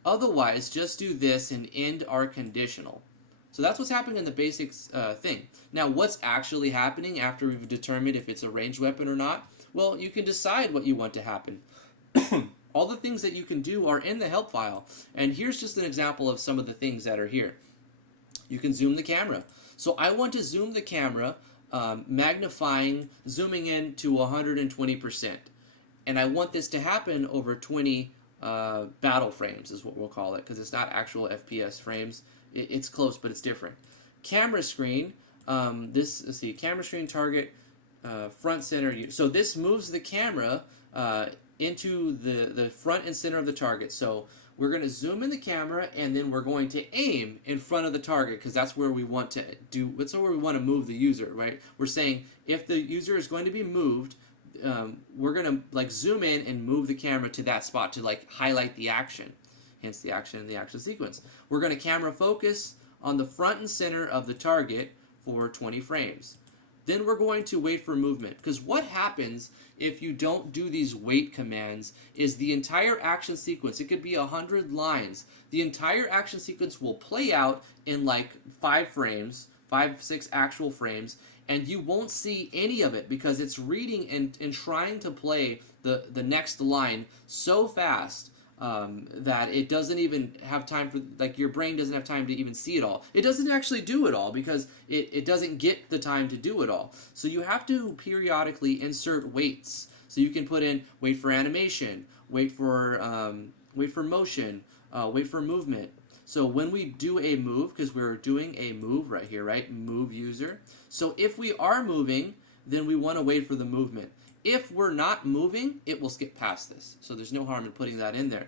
Otherwise, just do this and end our conditional. So that's what's happening in the basics thing. Now, what's actually happening after we've determined if it's a ranged weapon or not? Well, you can decide what you want to happen. All the things that you can do are in the help file. And here's just an example of some of the things that are here. You can zoom the camera. So I want to zoom the camera, zooming in to 120%. And I want this to happen over 20 battle frames is what we'll call it, because it's not actual FPS frames. It's close, but it's different. Camera screen, let's see, camera screen target, front center. So this moves the camera into the front and center of the target. So we're going to zoom in the camera, and then we're going to aim in front of the target, because that's where we want to that's where we want to move the user, right? We're saying if the user is going to be moved, we're going to like zoom in and move the camera to that spot to like highlight the action, hence the action in the action sequence. We're going to camera focus on the front and center of the target for 20 frames. Then we're going to wait for movement, because what happens if you don't do these wait commands is the entire action sequence, it could be 100 lines, the entire action sequence will play out in like 5 frames, 5-6 actual frames, and you won't see any of it because it's reading and trying to play the next line so fast that it doesn't even have time for, like, your brain doesn't have time to even see it all. It doesn't actually do it all because it doesn't get the time to do it all. So you have to periodically insert waits. So you can put in wait for animation, wait for motion, wait for movement. So when we do a move, because we're doing a move right here, right? Move user. So if we are moving, then we want to wait for the movement. If we're not moving, it will skip past this. So there's no harm in putting that in there.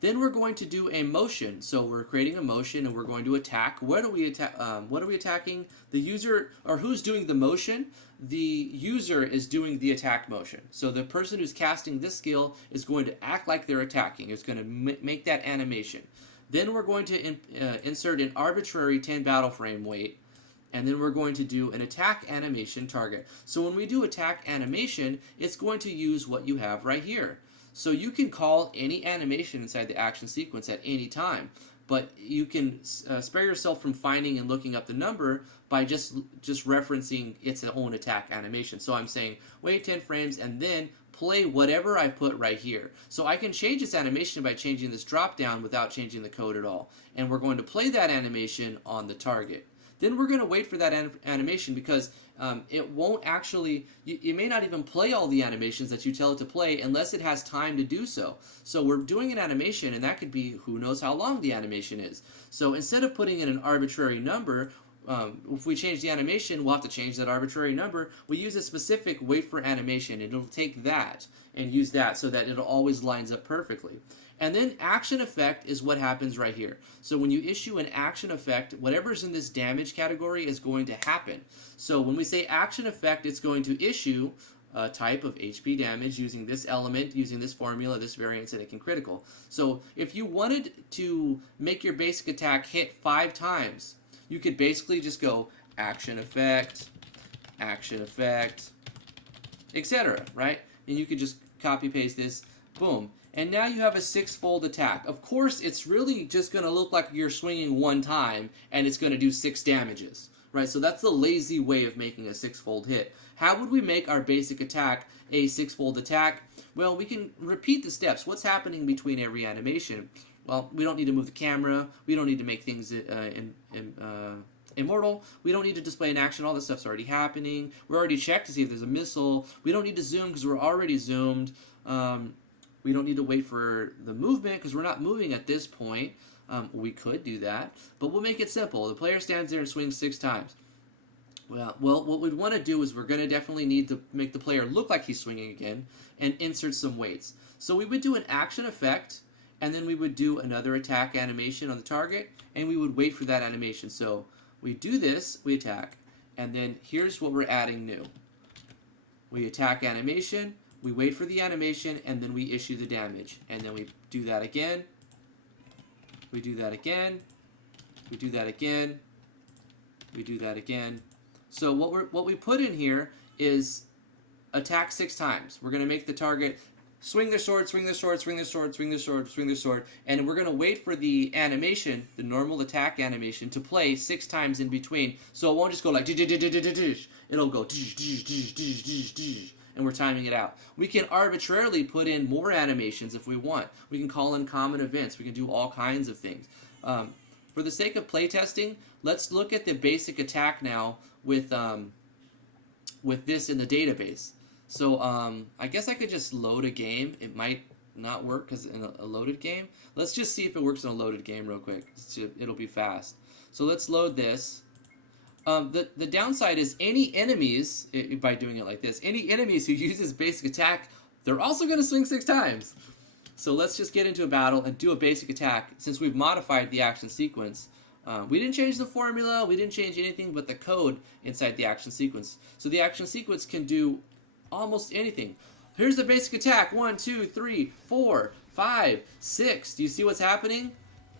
Then we're going to do a motion. So we're creating a motion and we're going to attack. What are we attacking? The user, or who's doing the motion? The user is doing the attack motion. So the person who's casting this skill is going to act like they're attacking. It's going to make that animation. Then we're going to insert an arbitrary 10 battle frame wait. And then we're going to do an attack animation target. So when we do attack animation, it's going to use what you have right here. So you can call any animation inside the action sequence at any time. but you can spare yourself from finding and looking up the number by just referencing its own attack animation. So I'm saying wait 10 frames and then play whatever I put right here. So I can change its animation by changing this drop down without changing the code at all. And we're going to play that animation on the target. Then we're going to wait for that animation because it won't actually, you may not even play all the animations that you tell it to play unless it has time to do so. So we're doing an animation, and that could be who knows how long the animation is. So instead of putting in an arbitrary number, if we change the animation, we'll have to change that arbitrary number. We use a specific wait for animation, and it'll take that and use that so that it always lines up perfectly. And then action effect is what happens right here. So when you issue an action effect, whatever's in this damage category is going to happen. So when we say action effect, it's going to issue a type of HP damage using this element, using this formula, this variance, and it can critical. So if you wanted to make your basic attack hit 5 times, you could basically just go action effect, etc., right? And you could just copy paste this, boom. And now you have a 6-fold attack. Of course, it's really just going to look like you're swinging 1 time, and it's going to do 6 damages, right? So that's the lazy way of making a 6-fold hit. How would we make our basic attack a 6-fold attack? Well, we can repeat the steps. What's happening between every animation? Well, we don't need to move the camera. We don't need to make things immortal. We don't need to display an action. All this stuff's already happening. We're already checked to see if there's a missile. We don't need to zoom because we're already zoomed. We don't need to wait for the movement because we're not moving at this point. We could do that, but we'll make it simple. The player stands there and swings 6 times. Well, what we'd want to do is we're going to definitely need to make the player look like he's swinging again and insert some weights. So we would do an action effect, and then we would do another attack animation on the target, and we would wait for that animation. So we do this, we attack, and then here's what we're adding new. We attack animation, we wait for the animation, and then we issue the damage. And then we do that again. We do that again. We do that again. We do that again. So what we put in here is attack 6 times. We're going to make the target swing their sword, swing their sword, swing their sword, swing their sword, swing their sword, and we're going to wait for the animation, the normal attack animation, to play 6 times in between. So it won't just go like it'll go and we're timing it out. We can arbitrarily put in more animations if we want. We can call in common events. We can do all kinds of things. For the sake of playtesting, let's look at the basic attack now with this in the database. So I guess I could just load a game. It might not work because in a loaded game. Let's just see if it works in a loaded game real quick. It'll be fast. So let's load this. The downside is any enemies, by doing it like this, any enemies who use this basic attack, they're also going to swing 6 times. So let's just get into a battle and do a basic attack. Since we've modified the action sequence, we didn't change the formula, we didn't change anything but the code inside the action sequence. So the action sequence can do almost anything. Here's the basic attack. 1, 2, 3, 4, 5, 6. Do you see what's happening?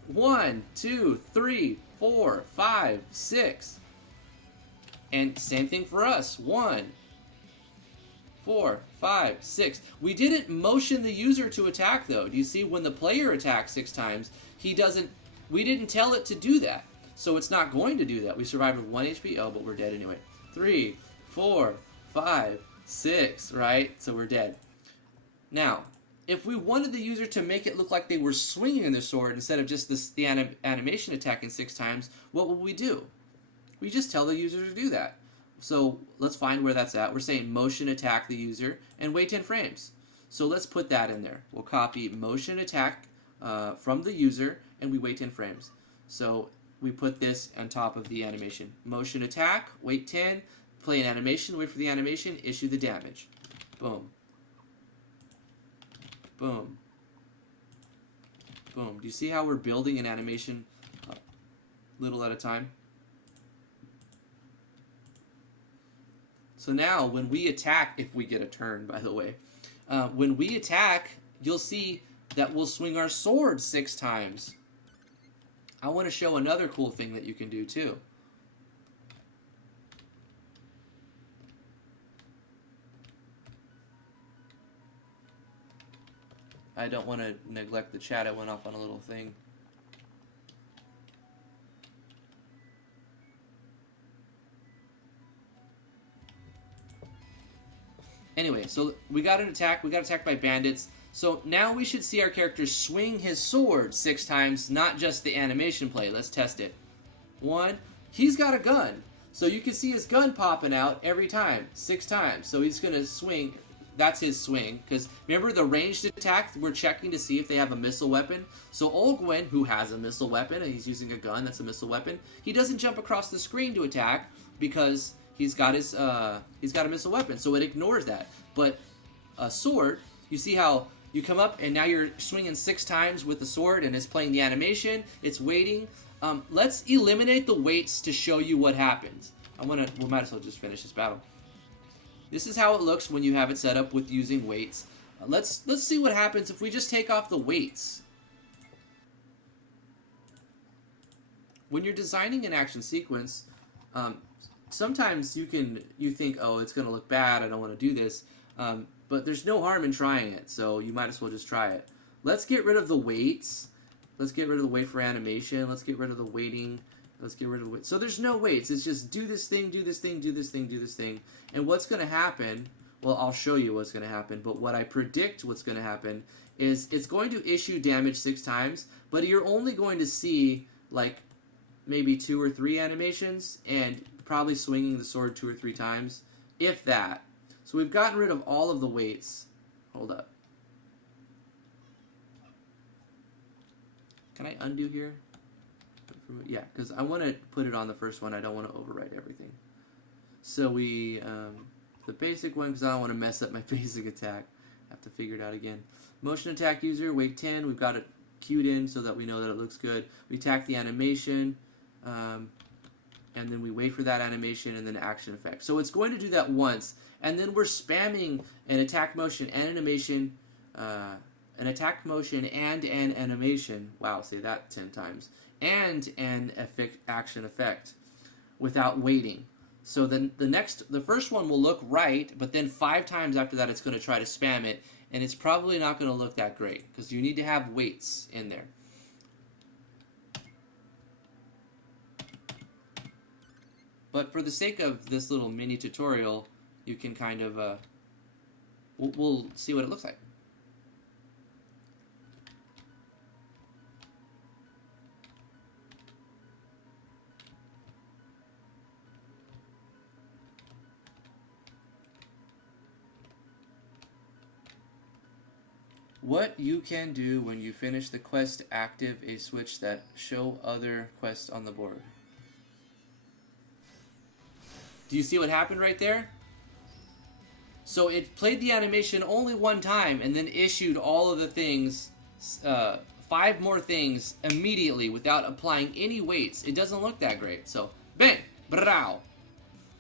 1, 2, 3, 4, 5, 6. And same thing for us. 1, 4, 5, 6. We didn't motion the user to attack though. Do you see when the player attacks 6 times, we didn't tell it to do that. So it's not going to do that. We survived with 1 HP. Oh, but we're dead anyway. 3, 4, 5, 6, right? So we're dead. Now, if we wanted the user to make it look like they were swinging their sword instead of just the animation attacking 6 times, what would we do? We just tell the user to do that. So let's find where that's at. We're saying motion attack the user and wait 10 frames. So let's put that in there. We'll copy motion attack from the user and we wait 10 frames. So we put this on top of the animation. Motion attack, wait 10, play an animation, wait for the animation, issue the damage. Boom. Boom. Boom. Do you see how we're building an animation little at a time? So now, when we attack, if we get a turn, by the way, when we attack, you'll see that we'll swing our sword 6 times. I want to show another cool thing that you can do, too. I don't want to neglect the chat. I went off on a little thing. Anyway, so we got an attack. We got attacked by bandits. So now we should see our character swing his sword 6 times, not just the animation play. Let's test it. 1. He's got a gun. So you can see his gun popping out every time, 6 times. So he's going to swing. That's his swing. Because remember the ranged attack, we're checking to see if they have a missile weapon. So Olgwen, who has a missile weapon, and he's using a gun that's a missile weapon, he doesn't jump across the screen to attack because he's got a missile weapon. So it ignores that. But a sword, you see how you come up and now you're swinging 6 times with the sword and it's playing the animation. It's waiting. Let's eliminate the waits to show you what happens. We might as well just finish this battle. This is how it looks when you have it set up with using weights. Let's see what happens if we just take off the weights. When you're designing an action sequence, sometimes you think, oh, it's going to look bad, I don't want to do this. But there's no harm in trying it, so you might as well just try it. Let's get rid of the weights. Let's get rid of the wait for animation. Let's get rid of the waiting. Let's get rid of the wait. So there's no weights. It's just do this thing, do this thing, do this thing, do this thing. And what's going to happen, well, I'll show you what's going to happen, but what I predict what's going to happen is it's going to issue damage 6 times, but you're only going to see, like, maybe 2 or 3 animations, and probably swinging the sword 2 or 3 times, if that. So we've gotten rid of all of the weights. Hold up. Can I undo here? Yeah, because I want to put it on the first one. I don't want to overwrite everything. So we, the basic one, because I don't want to mess up my basic attack. I have to figure it out again. Motion attack user, weight 10. We've got it queued in so that we know that it looks good. We attack the animation, and then we wait for that animation and then action effect. So it's going to do that once, and then we're spamming an attack motion and animation, an attack motion and an animation. Wow, say that 10 times. And an action effect without waiting. So then the first one will look right, but then 5 times after that it's going to try to spam it, and it's probably not going to look that great because you need to have weights in there. But for the sake of this little mini tutorial, you can kind of, we'll see what it looks like. What you can do when you finish the quest, active a switch that show other quests on the board. Do you see what happened right there? So it played the animation only 1 time and then issued all of the things, 5 more things immediately without applying any weights. It doesn't look that great. So, bang, brow.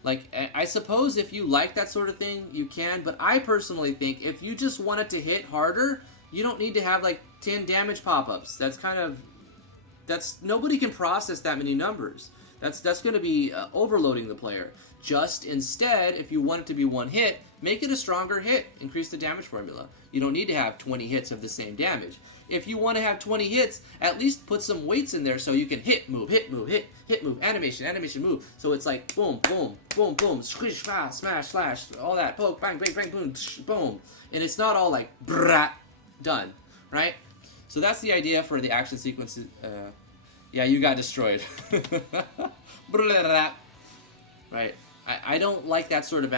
Like, I suppose if you like that sort of thing, you can, but I personally think if you just want it to hit harder, you don't need to have like 10 damage pop-ups. That's kind of, nobody can process that many numbers. That's going to be overloading the player. Just instead, if you want it to be 1 hit, make it a stronger hit. Increase the damage formula. You don't need to have 20 hits of the same damage. If you want to have 20 hits, at least put some weights in there so you can hit, move, hit, move, hit, move, animation, move. So it's like boom, boom, boom, boom, squish, smash, slash, all that, poke, bang, bang, bang, boom, boom. And it's not all like, brat, done, right? So that's the idea for the action sequences. Yeah, you got destroyed. Right. I don't like that sort of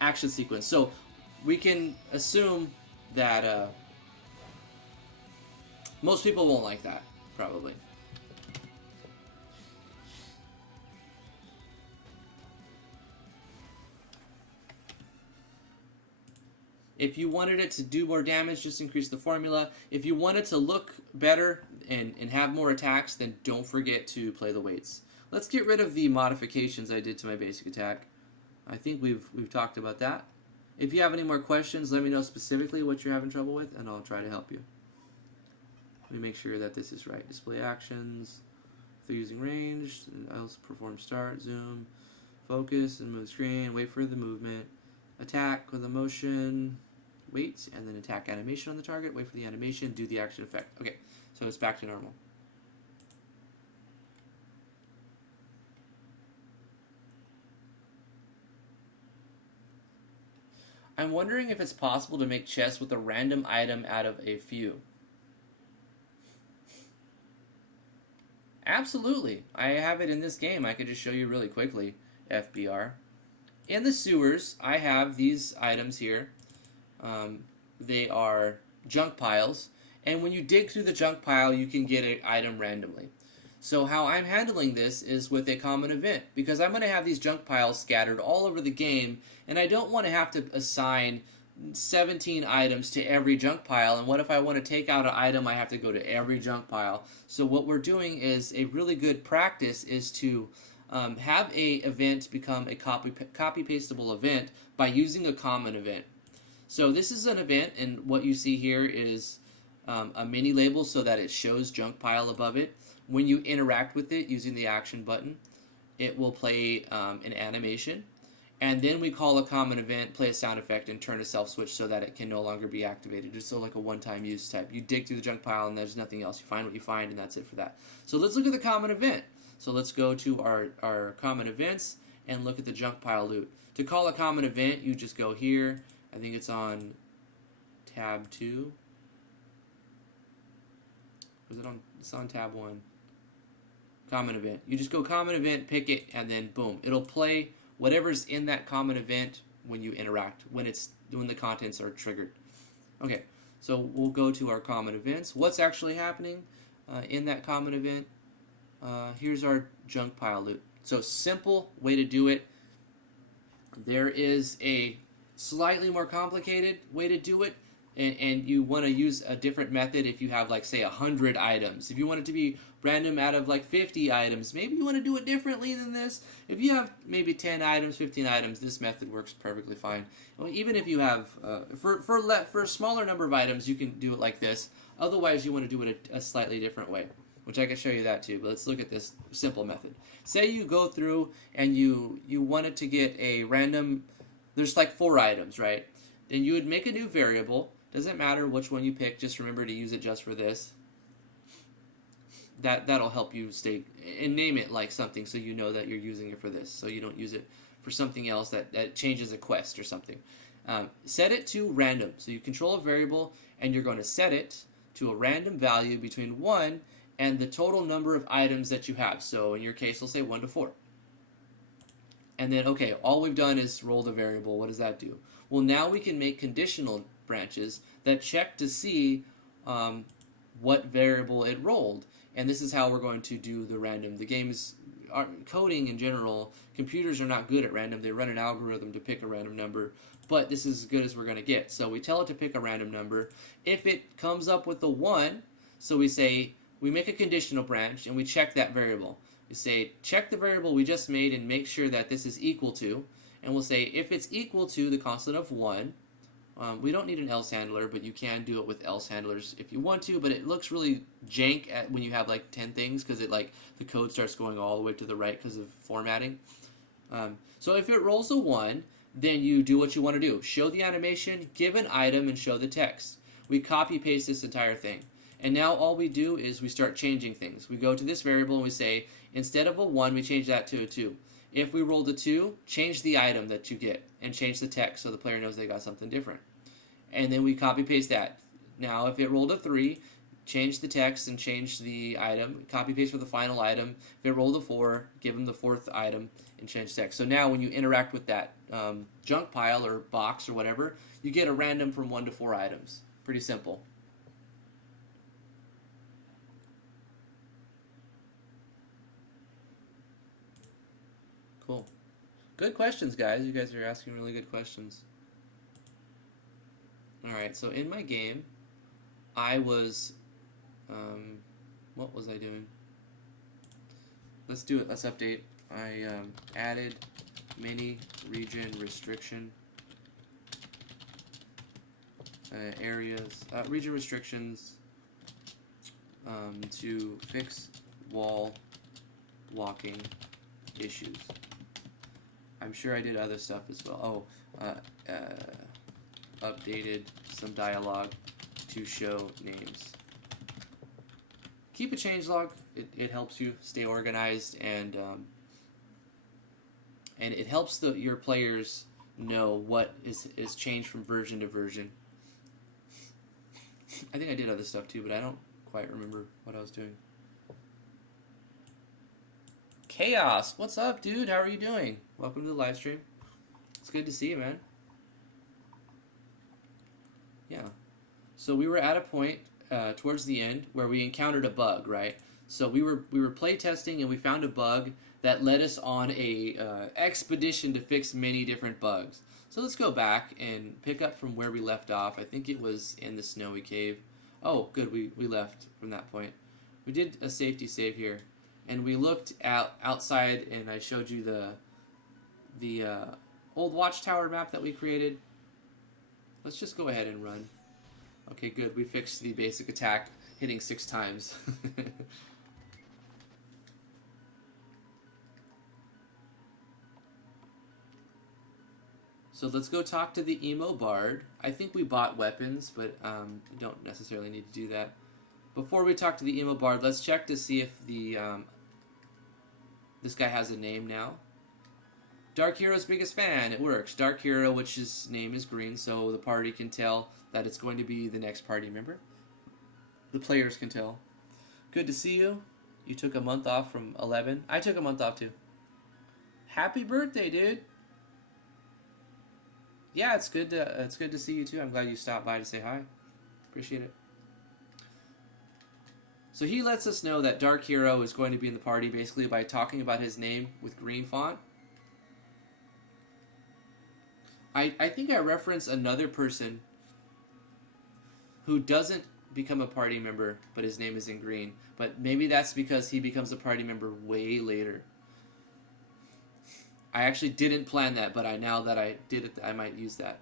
action sequence. So we can assume that most people won't like that, probably. If you wanted it to do more damage, just increase the formula. If you want it to look better and have more attacks, then don't forget to play the weights. Let's get rid of the modifications I did to my basic attack. I think we've talked about that. If you have any more questions, let me know specifically what you're having trouble with, and I'll try to help you. Let me make sure that this is right. Display actions. If they're using range, else perform start, zoom, focus, and move screen. Wait for the movement. Attack with a motion. Wait, and then attack animation on the target. Wait for the animation. Do the action effect. Okay, so it's back to normal. I'm wondering if it's possible to make chests with a random item out of a few. Absolutely. I have it in this game. I could just show you really quickly. FBR. In the sewers, I have these items here. They are junk piles. And when you dig through the junk pile, you can get an item randomly. So how I'm handling this is with a common event, because I'm going to have these junk piles scattered all over the game, and I don't want to have to assign 17 items to every junk pile, and what if I want to take out an item, I have to go to every junk pile. So what we're doing is a really good practice is to have a event become a copy-pastable event by using a common event. So this is an event, and what you see here is a mini label so that it shows junk pile above it. When you interact with it using the action button, it will play an animation. And then we call a common event, play a sound effect, and turn a self switch so that it can no longer be activated. Just so like a one-time use type. You dig through the junk pile and there's nothing else. You find what you find and that's it for that. So let's look at the common event. So let's go to our common events and look at the junk pile loot. To call a common event, you just go here. I think it's on tab 2. Was it on? It's on tab 1. Common event. You just go common event, pick it, and then boom. It'll play whatever's in that common event when you interact, when the contents are triggered. Okay, so we'll go to our common events. What's actually happening in that common event? Here's our junk pile loot. So simple way to do it. There is a slightly more complicated way to do it. And you want to use a different method if you have, like, say, 100 items. If you want it to be random out of, like, 50 items, maybe you want to do it differently than this. If you have maybe 10 items, 15 items, this method works perfectly fine. Well, even if you have, for a smaller number of items, you can do it like this. Otherwise, you want to do it a slightly different way, which I can show you that too. But let's look at this simple method. Say you go through and you wanted to get a random, there's like 4 items, right? Then you would make a new variable. Doesn't matter which one you pick, just remember to use it just for this. That'll help you stay, and name it like something so you know that you're using it for this, so you don't use it for something else that changes a quest or something. Set it to random, so you control a variable, and you're going to set it to a random value between 1 and the total number of items that you have. So in your case, we'll say 1 to 4. And then, okay, all we've done is roll the variable. What does that do? Well, now we can make conditional branches that check to see what variable it rolled. And this is how we're going to do the random. The game's coding in general, computers are not good at random. They run an algorithm to pick a random number, but this is as good as we're going to get. So we tell it to pick a random number. If it comes up with a 1, so we make a conditional branch and we check that variable. We say, check the variable we just made and make sure that this is equal to. And we'll say, if it's equal to the constant of 1, we don't need an else handler, but you can do it with else handlers if you want to, but it looks really jank when you have like 10 things because the code starts going all the way to the right because of formatting. So if it rolls a 1, then you do what you want to do. Show the animation, give an item, and show the text. We copy paste this entire thing. And now all we do is we start changing things. We go to this variable and we say, instead of a 1, we change that to a 2. If we rolled a 2, change the item that you get and change the text so the player knows they got something different. And then we copy paste that. Now if it rolled a 3, change the text and change the item, copy paste for the final item. If it rolled a 4, give them the 4th item and change text. So now when you interact with that junk pile or box or whatever, you get a random from 1 to 4 items. Pretty simple. Cool. Good questions, guys. You guys are asking really good questions. Alright, so in my game, I was, what was I doing? Let's do it. Let's update. I added mini region restriction areas, region restrictions to fix wall walking issues. I'm sure I did other stuff as well. Updated some dialogue to show names. Keep a changelog. It helps you stay organized and it helps your players know what is changed from version to version. I think I did other stuff too, but I don't quite remember what I was doing. Chaos, what's up, dude? How are you doing? Welcome to the live stream. It's good to see you, man. Yeah. So we were at a point towards the end where we encountered a bug, right? So we were play testing and we found a bug that led us on a expedition to fix many different bugs. So let's go back and pick up from where we left off. I think it was in the snowy cave. Oh, good, we left from that point. We did a safety save here, and we looked outside, and I showed you the old watchtower map that we created. Let's just go ahead and run. Okay, good. We fixed the basic attack, hitting 6 times. So let's go talk to the emo bard. I think we bought weapons, but don't necessarily need to do that. Before we talk to the emo bard, let's check to see if the this guy has a name now. Dark Hero's biggest fan. It works. Dark Hero, which his name is green, so the party can tell that it's going to be the next party member. The players can tell. Good to see you. You took a month off from 11. I took a month off too. Happy birthday, dude. Yeah, it's good to see you too. I'm glad you stopped by to say hi. Appreciate it. So he lets us know that Dark Hero is going to be in the party basically by talking about his name with green font. I think I reference another person who doesn't become a party member, but his name is in green. But maybe that's because he becomes a party member way later. I actually didn't plan that, but now that I did it, I might use that.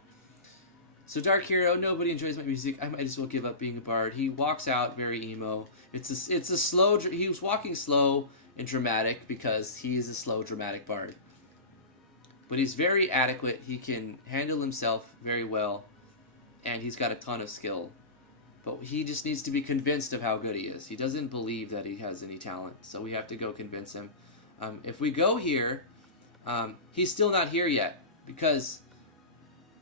So Dark Hero, nobody enjoys my music. I might as well give up being a bard. He walks out very emo. It's a slow. He was walking slow and dramatic because he is a slow, dramatic bard. But he's very adequate. He can handle himself very well, and he's got a ton of skill. But he just needs to be convinced of how good he is. He doesn't believe that he has any talent, so we have to go convince him. If we go here. He's still not here yet because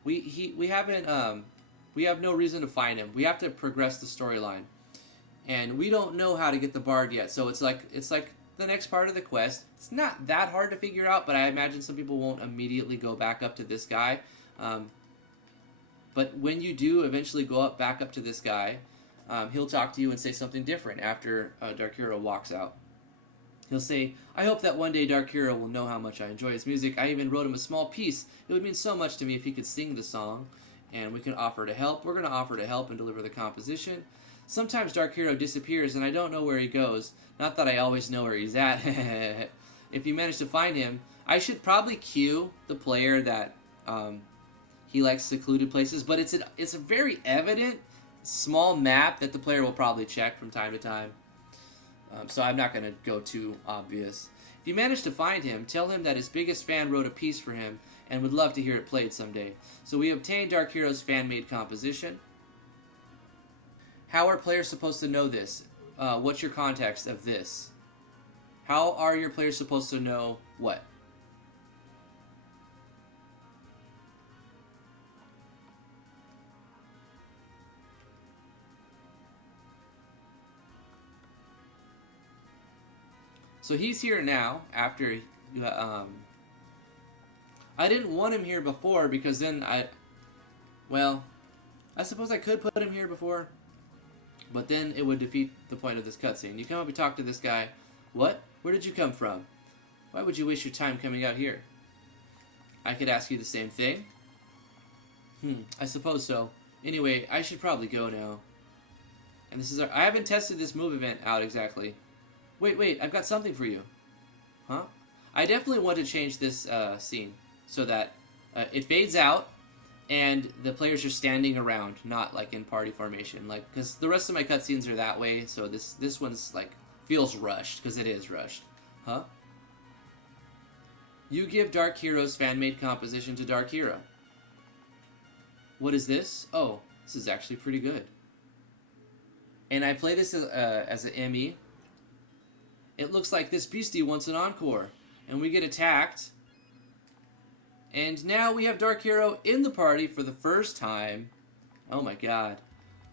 we have no reason to find him. We have to progress the storyline, and we don't know how to get the bard yet. So it's like the next part of the quest. It's not that hard to figure out, but I imagine some people won't immediately go back up to this guy. But when you do eventually go back up to this guy, he'll talk to you and say something different after Dark Hero walks out. He'll say, I hope that one day Dark Hero will know how much I enjoy his music. I even wrote him a small piece. It would mean so much to me if he could sing the song. And we can offer to help. We're going to offer to help and deliver the composition. Sometimes Dark Hero disappears and I don't know where he goes. Not that I always know where he's at. If you manage to find him, I should probably cue the player that he likes secluded places. But it's a very evident small map that the player will probably check from time to time. So I'm not going to go too obvious. If you manage to find him, tell him that his biggest fan wrote a piece for him and would love to hear it played someday. So we obtained Dark Hero's fan-made composition. How are players supposed to know this? What's your context of this? How are your players supposed to know what? So he's here now after, I didn't want him here before because then I suppose I could put him here before, but then it would defeat the point of this cutscene. You come up and talk to this guy. What? Where did you come from? Why would you waste your time coming out here? I could ask you the same thing. I suppose so. Anyway, I should probably go now. And this is I haven't tested this move event out exactly. Wait, I've got something for you. Huh? I definitely want to change this scene so that it fades out and the players are standing around, not like in party formation. Like, because the rest of my cutscenes are that way, so this one's like feels rushed because it is rushed. Huh? You give Dark Hero's fan-made composition to Dark Hero. What is this? Oh, this is actually pretty good. And I play this as an ME. It looks like this beastie wants an encore, and we get attacked, And now we have Dark Hero in the party for the first time. Oh my god.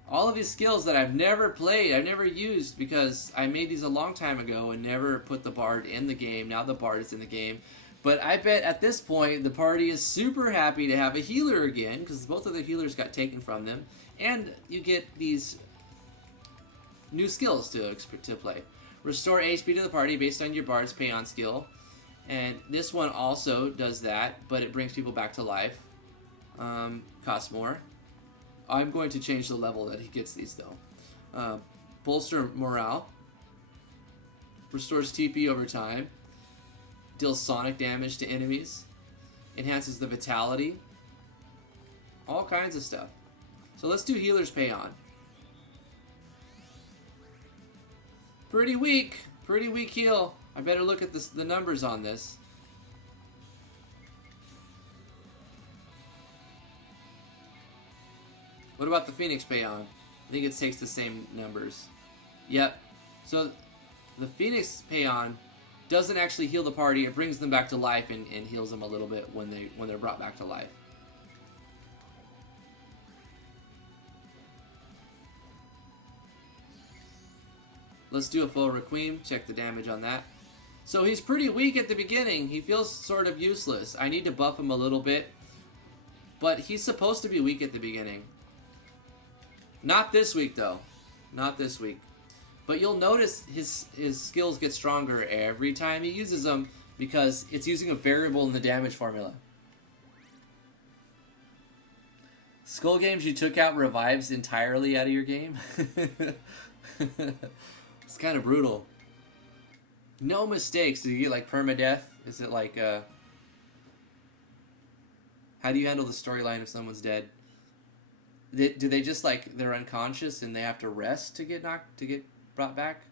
All of these skills that I've never played, I've never used because I made these a long time ago and never put the Bard in the game. Now the Bard is in the game. But I bet at this point the party is super happy to have a healer again because both of the healers got taken from them. And you get these new skills to play. Restore HP to the party based on your Bard's Pay-On skill. And this one also does that, but it brings people back to life. Costs more. I'm going to change the level that he gets these, though. Bolster morale. Restores TP over time. Deals sonic damage to enemies. Enhances the vitality. All kinds of stuff. So let's do Healer's Pay On. Pretty weak heal. I better look at the numbers on this. What about the Phoenix Pay On? I think it takes the same numbers. Yep. So the Phoenix Pay On doesn't actually heal the party. It brings them back to life and heals them a little bit when they're brought back to life. Let's do a full Requiem. Check the damage on that. So he's pretty weak at the beginning. He feels sort of useless. I need to buff him a little bit. But he's supposed to be weak at the beginning. Not this week, though. Not this week. But you'll notice his skills get stronger every time he uses them because it's using a variable in the damage formula. Skull Games, you took out revives entirely out of your game? It's kind of brutal. No mistakes. Do you get like permadeath? Is it like how do you handle the storyline if someone's dead? Do they just like they're unconscious and they have to rest to get brought back?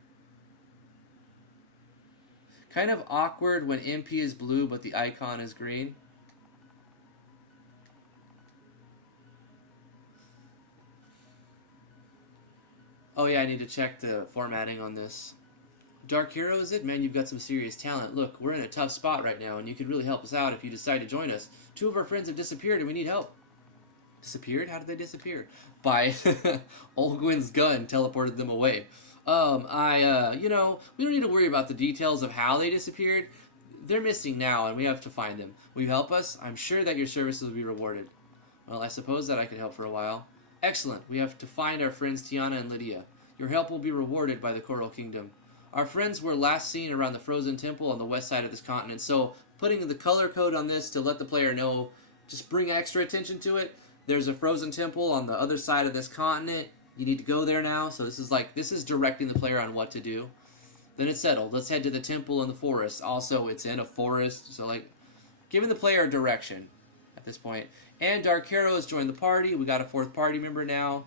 Kind of awkward when MP is blue but the icon is green. Oh yeah, I need to check the formatting on this. Dark Hero, is it? Man, you've got some serious talent. Look, we're in a tough spot right now, and you could really help us out if you decide to join us. 2 of our friends have disappeared, and we need help. Disappeared? How did they disappear? By Olgwyn's gun teleported them away. You know, we don't need to worry about the details of how they disappeared. They're missing now, and we have to find them. Will you help us? I'm sure that your services will be rewarded. Well, I suppose that I could help for a while. Excellent. We have to find our friends Tiana and Lydia. Your help will be rewarded by the Coral Kingdom. Our friends were last seen around the Frozen Temple on the west side of this continent, so putting the color code on this to let the player know, just bring extra attention to it. There's a Frozen Temple on the other side of this continent. You need to go there now, so this is directing the player on what to do. Then it's settled. Let's head to the temple in the forest. Also, it's in a forest, so like giving the player a direction at this point. And Dark Hero has joined the party. We got a 4th party member now.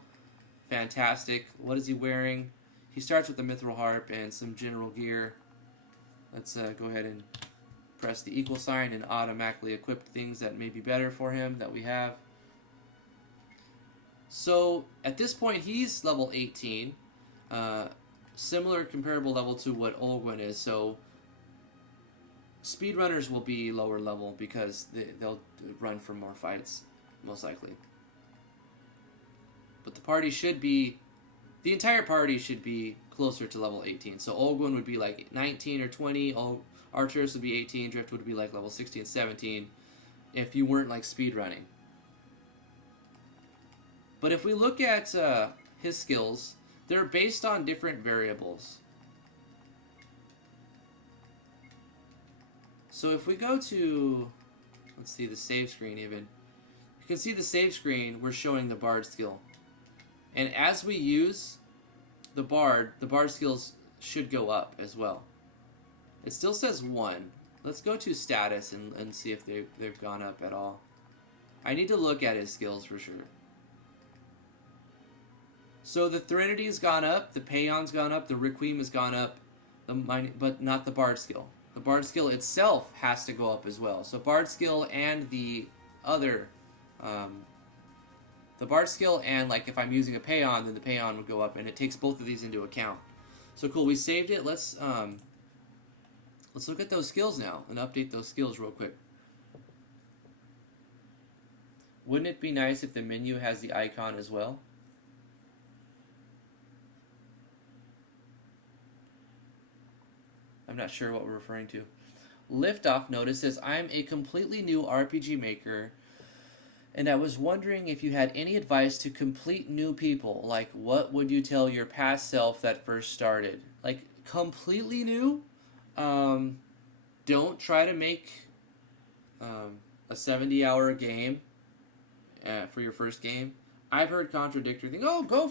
Fantastic. What is he wearing? He starts with the Mithril Harp and some general gear. Let's go ahead and press the equal sign and automatically equip things that may be better for him that we have. So at this point he's level 18. Similar comparable level to what Olgwyn is. So speedrunners will be lower level because they'll run for more fights, most likely. But the party should be... The entire party should be closer to level 18. So Olgwyn would be like 19 or 20. Archers would be 18. Driftwood would be like level 16, 17. If you weren't like speedrunning. But if we look at his skills, they're based on different variables. So if we go to, let's see, the save screen even. You can see the save screen, we're showing the Bard skill. And as we use the Bard skills should go up as well. It still says 1. Let's go to status and see if they've gone up at all. I need to look at his skills for sure. So the Thrinity's gone up, the Pay-On's gone up, the Requiem has gone up, but not the Bard skill. The Bard skill itself has to go up as well. So Bard skill and the other... the Bard skill and like if I'm using a Pay-On, then the Pay-On would go up, and it takes both of these into account. So cool, we saved it. Let's look at those skills now and update those skills real quick. Wouldn't it be nice if the menu has the icon as well? I'm not sure what we're referring to. Liftoff Notice says, I'm a completely new RPG maker, and I was wondering if you had any advice to complete new people. Like, what would you tell your past self that first started? Like, completely new? Don't try to make a 70-hour game for your first game. I've heard contradictory things. Oh, go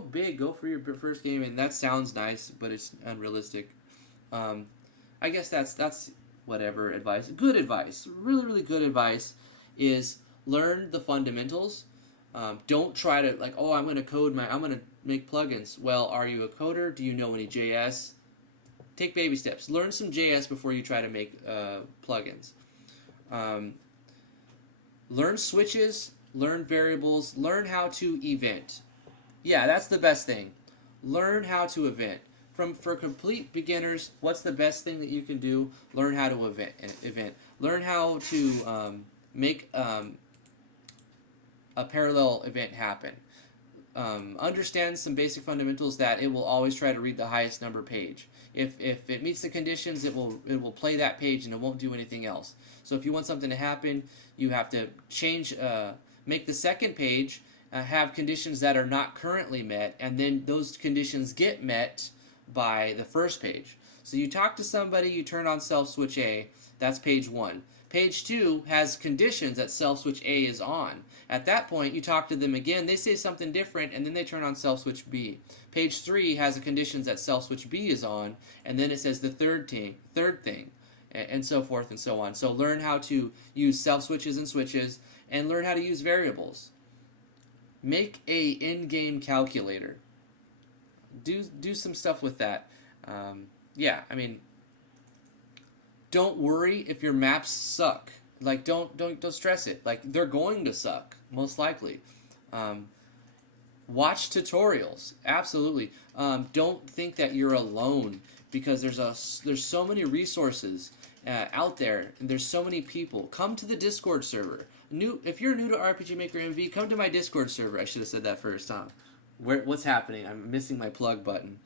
big, go for your first game, and that sounds nice, but it's unrealistic. I guess that's whatever advice. Good advice, really, really good advice is learn the fundamentals. Don't try to like, oh, I'm going to make plugins. Well, are you a coder? Do you know any JS? Take baby steps. Learn some JS before you try to make plugins. Learn switches, learn variables, learn how to event. Yeah, that's the best thing. Learn how to event. For complete beginners, what's the best thing that you can do? Learn how to event. Learn how to make a parallel event happen. Understand some basic fundamentals that it will always try to read the highest number page. If it meets the conditions, it will play that page and it won't do anything else. So if you want something to happen, you have to make the second page have conditions that are not currently met, and then those conditions get met by the first page. So you talk to somebody, you turn on self switch A, that's page 1. Page 2 has conditions that self switch A is on. At that point, you talk to them again, they say something different, and then they turn on self switch B. Page 3 has the conditions that self switch B is on, and then it says the third thing, and so forth and so on. So learn how to use self switches and switches, and learn how to use variables. Make a in-game calculator. Do some stuff with that. Yeah, I mean, don't worry if your maps suck. Like, don't stress it. Like, they're going to suck, most likely. Watch tutorials, absolutely. Don't think that you're alone, because there's so many resources out there, and there's so many people. Come to the Discord server. If you're new to RPG Maker MV, come to my Discord server. I should have said that first, Tom. What's happening? I'm missing my plug button.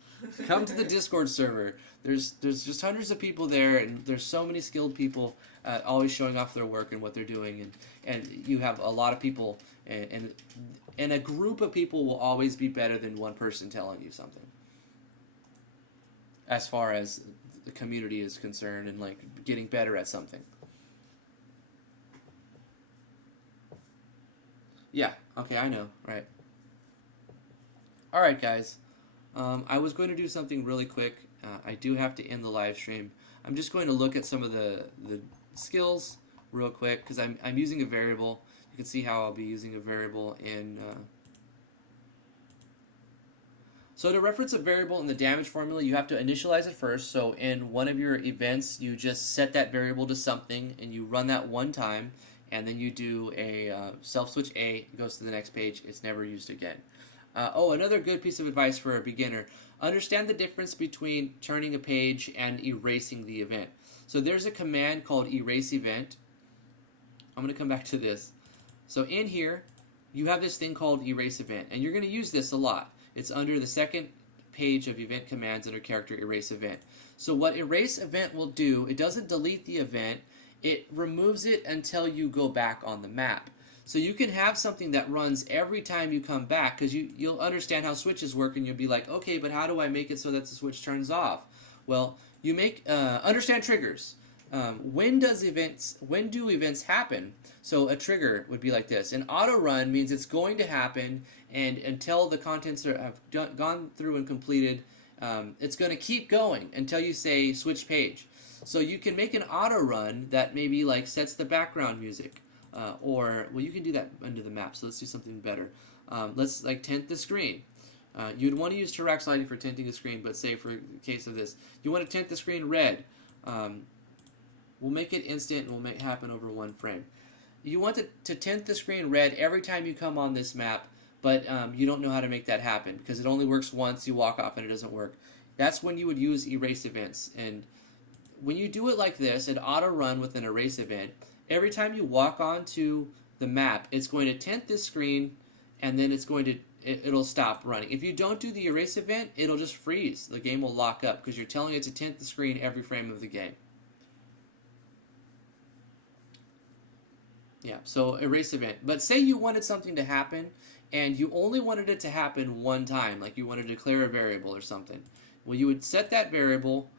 Come to the Discord server. There's just hundreds of people there, and there's so many skilled people always showing off their work and what they're doing, and you have a lot of people, and a group of people will always be better than one person telling you something, as far as the community is concerned, and like getting better at something. Yeah, okay, I know, right. Alright, guys. I was going to do something really quick. I do have to end the live stream. I'm just going to look at some of the skills real quick, because I'm using a variable. You can see how I'll be using a variable in... So to reference a variable in the damage formula, you have to initialize it first. So in one of your events, you just set that variable to something, and you run that one time, and then you do a self-switch A, it goes to the next page, it's never used again. Another good piece of advice for a beginner. Understand the difference between turning a page and erasing the event. So there's a command called erase event. I'm going to come back to this. So in here, you have this thing called erase event, and you're going to use this a lot. It's under the second page of event commands under character erase event. So what erase event will do, it doesn't delete the event, it removes it until you go back on the map. So you can have something that runs every time you come back, because you'll understand how switches work, and you'll be like, okay, but how do I make it so that the switch turns off? Well, you understand triggers. When do events happen? So a trigger would be like this. An auto run means it's going to happen, and until the contents have gone through and completed, it's going to keep going until you say switch page. So you can make an auto run that maybe like sets the background music. You can do that under the map, so let's do something better. Let's like tint the screen. You'd want to use Tirax lighting for tinting a screen, but say for the case of this, you want to tint the screen red. We'll make it instant, and we'll make it happen over one frame. You want to tint the screen red every time you come on this map, but you don't know how to make that happen, because it only works once, you walk off and it doesn't work. That's when you would use erase events, and when you do it like this, an auto run with an erase event, every time you walk onto the map, it's going to tint this screen, and then it'll stop running. If you don't do the erase event, it'll just freeze. The game will lock up because you're telling it to tint the screen every frame of the game. Yeah, so erase event. But say you wanted something to happen, and you only wanted it to happen one time, like you wanted to declare a variable or something. Well, you would set that variable.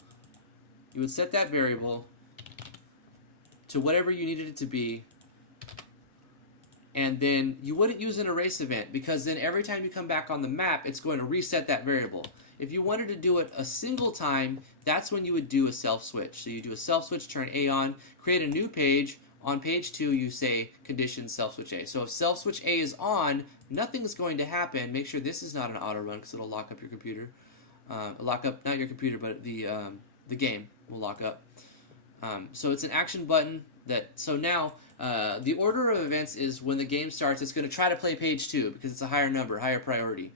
To whatever you needed it to be, and then you wouldn't use an erase event because then every time you come back on the map, it's going to reset that variable. If you wanted to do it a single time, that's when you would do a self switch. So you do a self switch, turn A on, create a new page. On page 2, you say condition self switch A. So if self switch A is on, nothing's going to happen. Make sure this is not an auto run because it'll lock up your computer. Lock up not your computer, but the game will lock up. So it's an action button so now the order of events is when the game starts, it's going to try to play page 2 because it's a higher number, higher priority.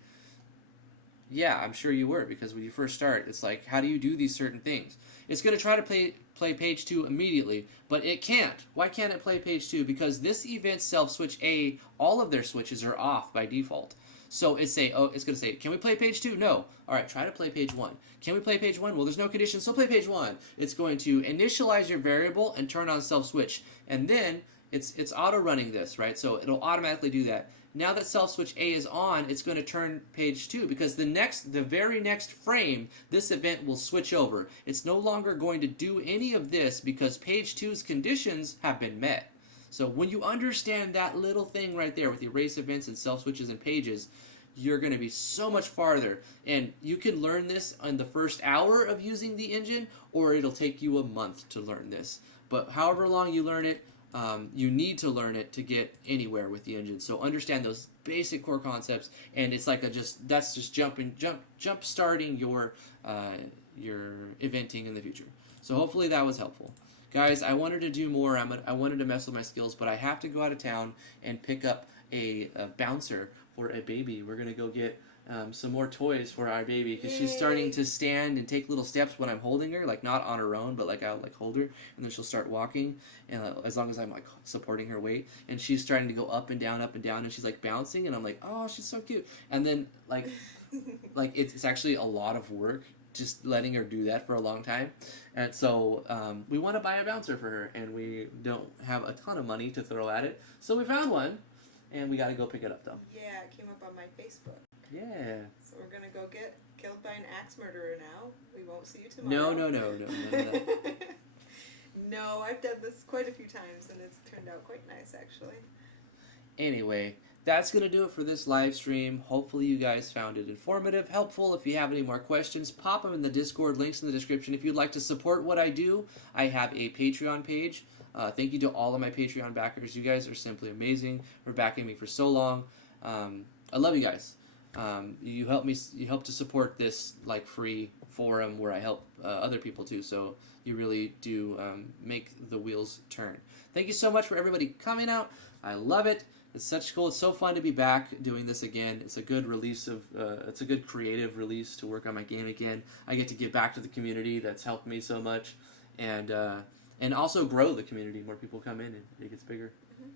Yeah, I'm sure you were, because when you first start, it's like, how do you do these certain things? It's going to try to play page 2 immediately, but it can't. Why can't it play page 2? Because this event self-switch A, all of their switches are off by default. So it's going to say, can we play page 2? No. All right, try to play page 1. Can we play page 1? Well, there's no condition, so play page 1. It's going to initialize your variable and turn on self-switch. And then it's auto-running this, right? So it'll automatically do that. Now that self-switch A is on, it's going to turn page 2 because the very next frame, this event will switch over. It's no longer going to do any of this because page 2's conditions have been met. So when you understand that little thing right there with the erase events and self-switches and pages, you're going to be so much farther. And you can learn this in the first hour of using the engine, or it'll take you a month to learn this. But however long you learn it, you need to learn it to get anywhere with the engine. So understand those basic core concepts, and it's like that's just jump starting your eventing in the future. So hopefully that was helpful. Guys, I wanted to do more. I wanted to mess with my skills, but I have to go out of town and pick up a bouncer for a baby. We're going to go get some more toys for our baby because she's starting to stand and take little steps when I'm holding her, like not on her own, but like I'll like hold her, and then she'll start walking, and as long as I'm like supporting her weight, and she's starting to go up and down, and she's like bouncing, and I'm like, oh, she's so cute. And then like it's actually a lot of work just letting her do that for a long time. And so we want to buy a bouncer for her, and we don't have a ton of money to throw at it. So we found one, and we got to go pick it up, though. Yeah, it came up on my Facebook. Yeah. So we're going to go get killed by an axe murderer now. We won't see you tomorrow. No. No, I've done this quite a few times, and it's turned out quite nice, actually. Anyway, that's going to do it for this live stream. Hopefully you guys found it informative, helpful. If you have any more questions, pop them in the Discord. Links in the description. If you'd like to support what I do, I have a Patreon page. Thank you to all of my Patreon backers. You guys are simply amazing for backing me for so long. I love you guys. You help to support this like free forum where I help other people too. So you really do make the wheels turn. Thank you so much for everybody coming out. I love it. It's such cool. It's so fun to be back doing this again. It's a good release it's a good creative release to work on my game again. I get to give back to the community that's helped me so much, and also grow the community. More people come in and it gets bigger. Mm-hmm.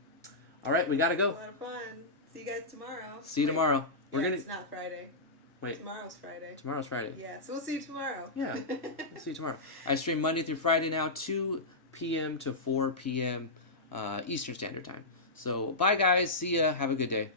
All right, we gotta go. A lot of fun. See you guys tomorrow. See you tomorrow. It's not Friday. Wait. Tomorrow's Friday. Tomorrow's Friday. Yeah, so we'll see you tomorrow. Yeah, we'll see you tomorrow. I stream Monday through Friday now, 2 p.m. to 4 p.m. Eastern Standard Time. So, bye guys. See ya. Have a good day.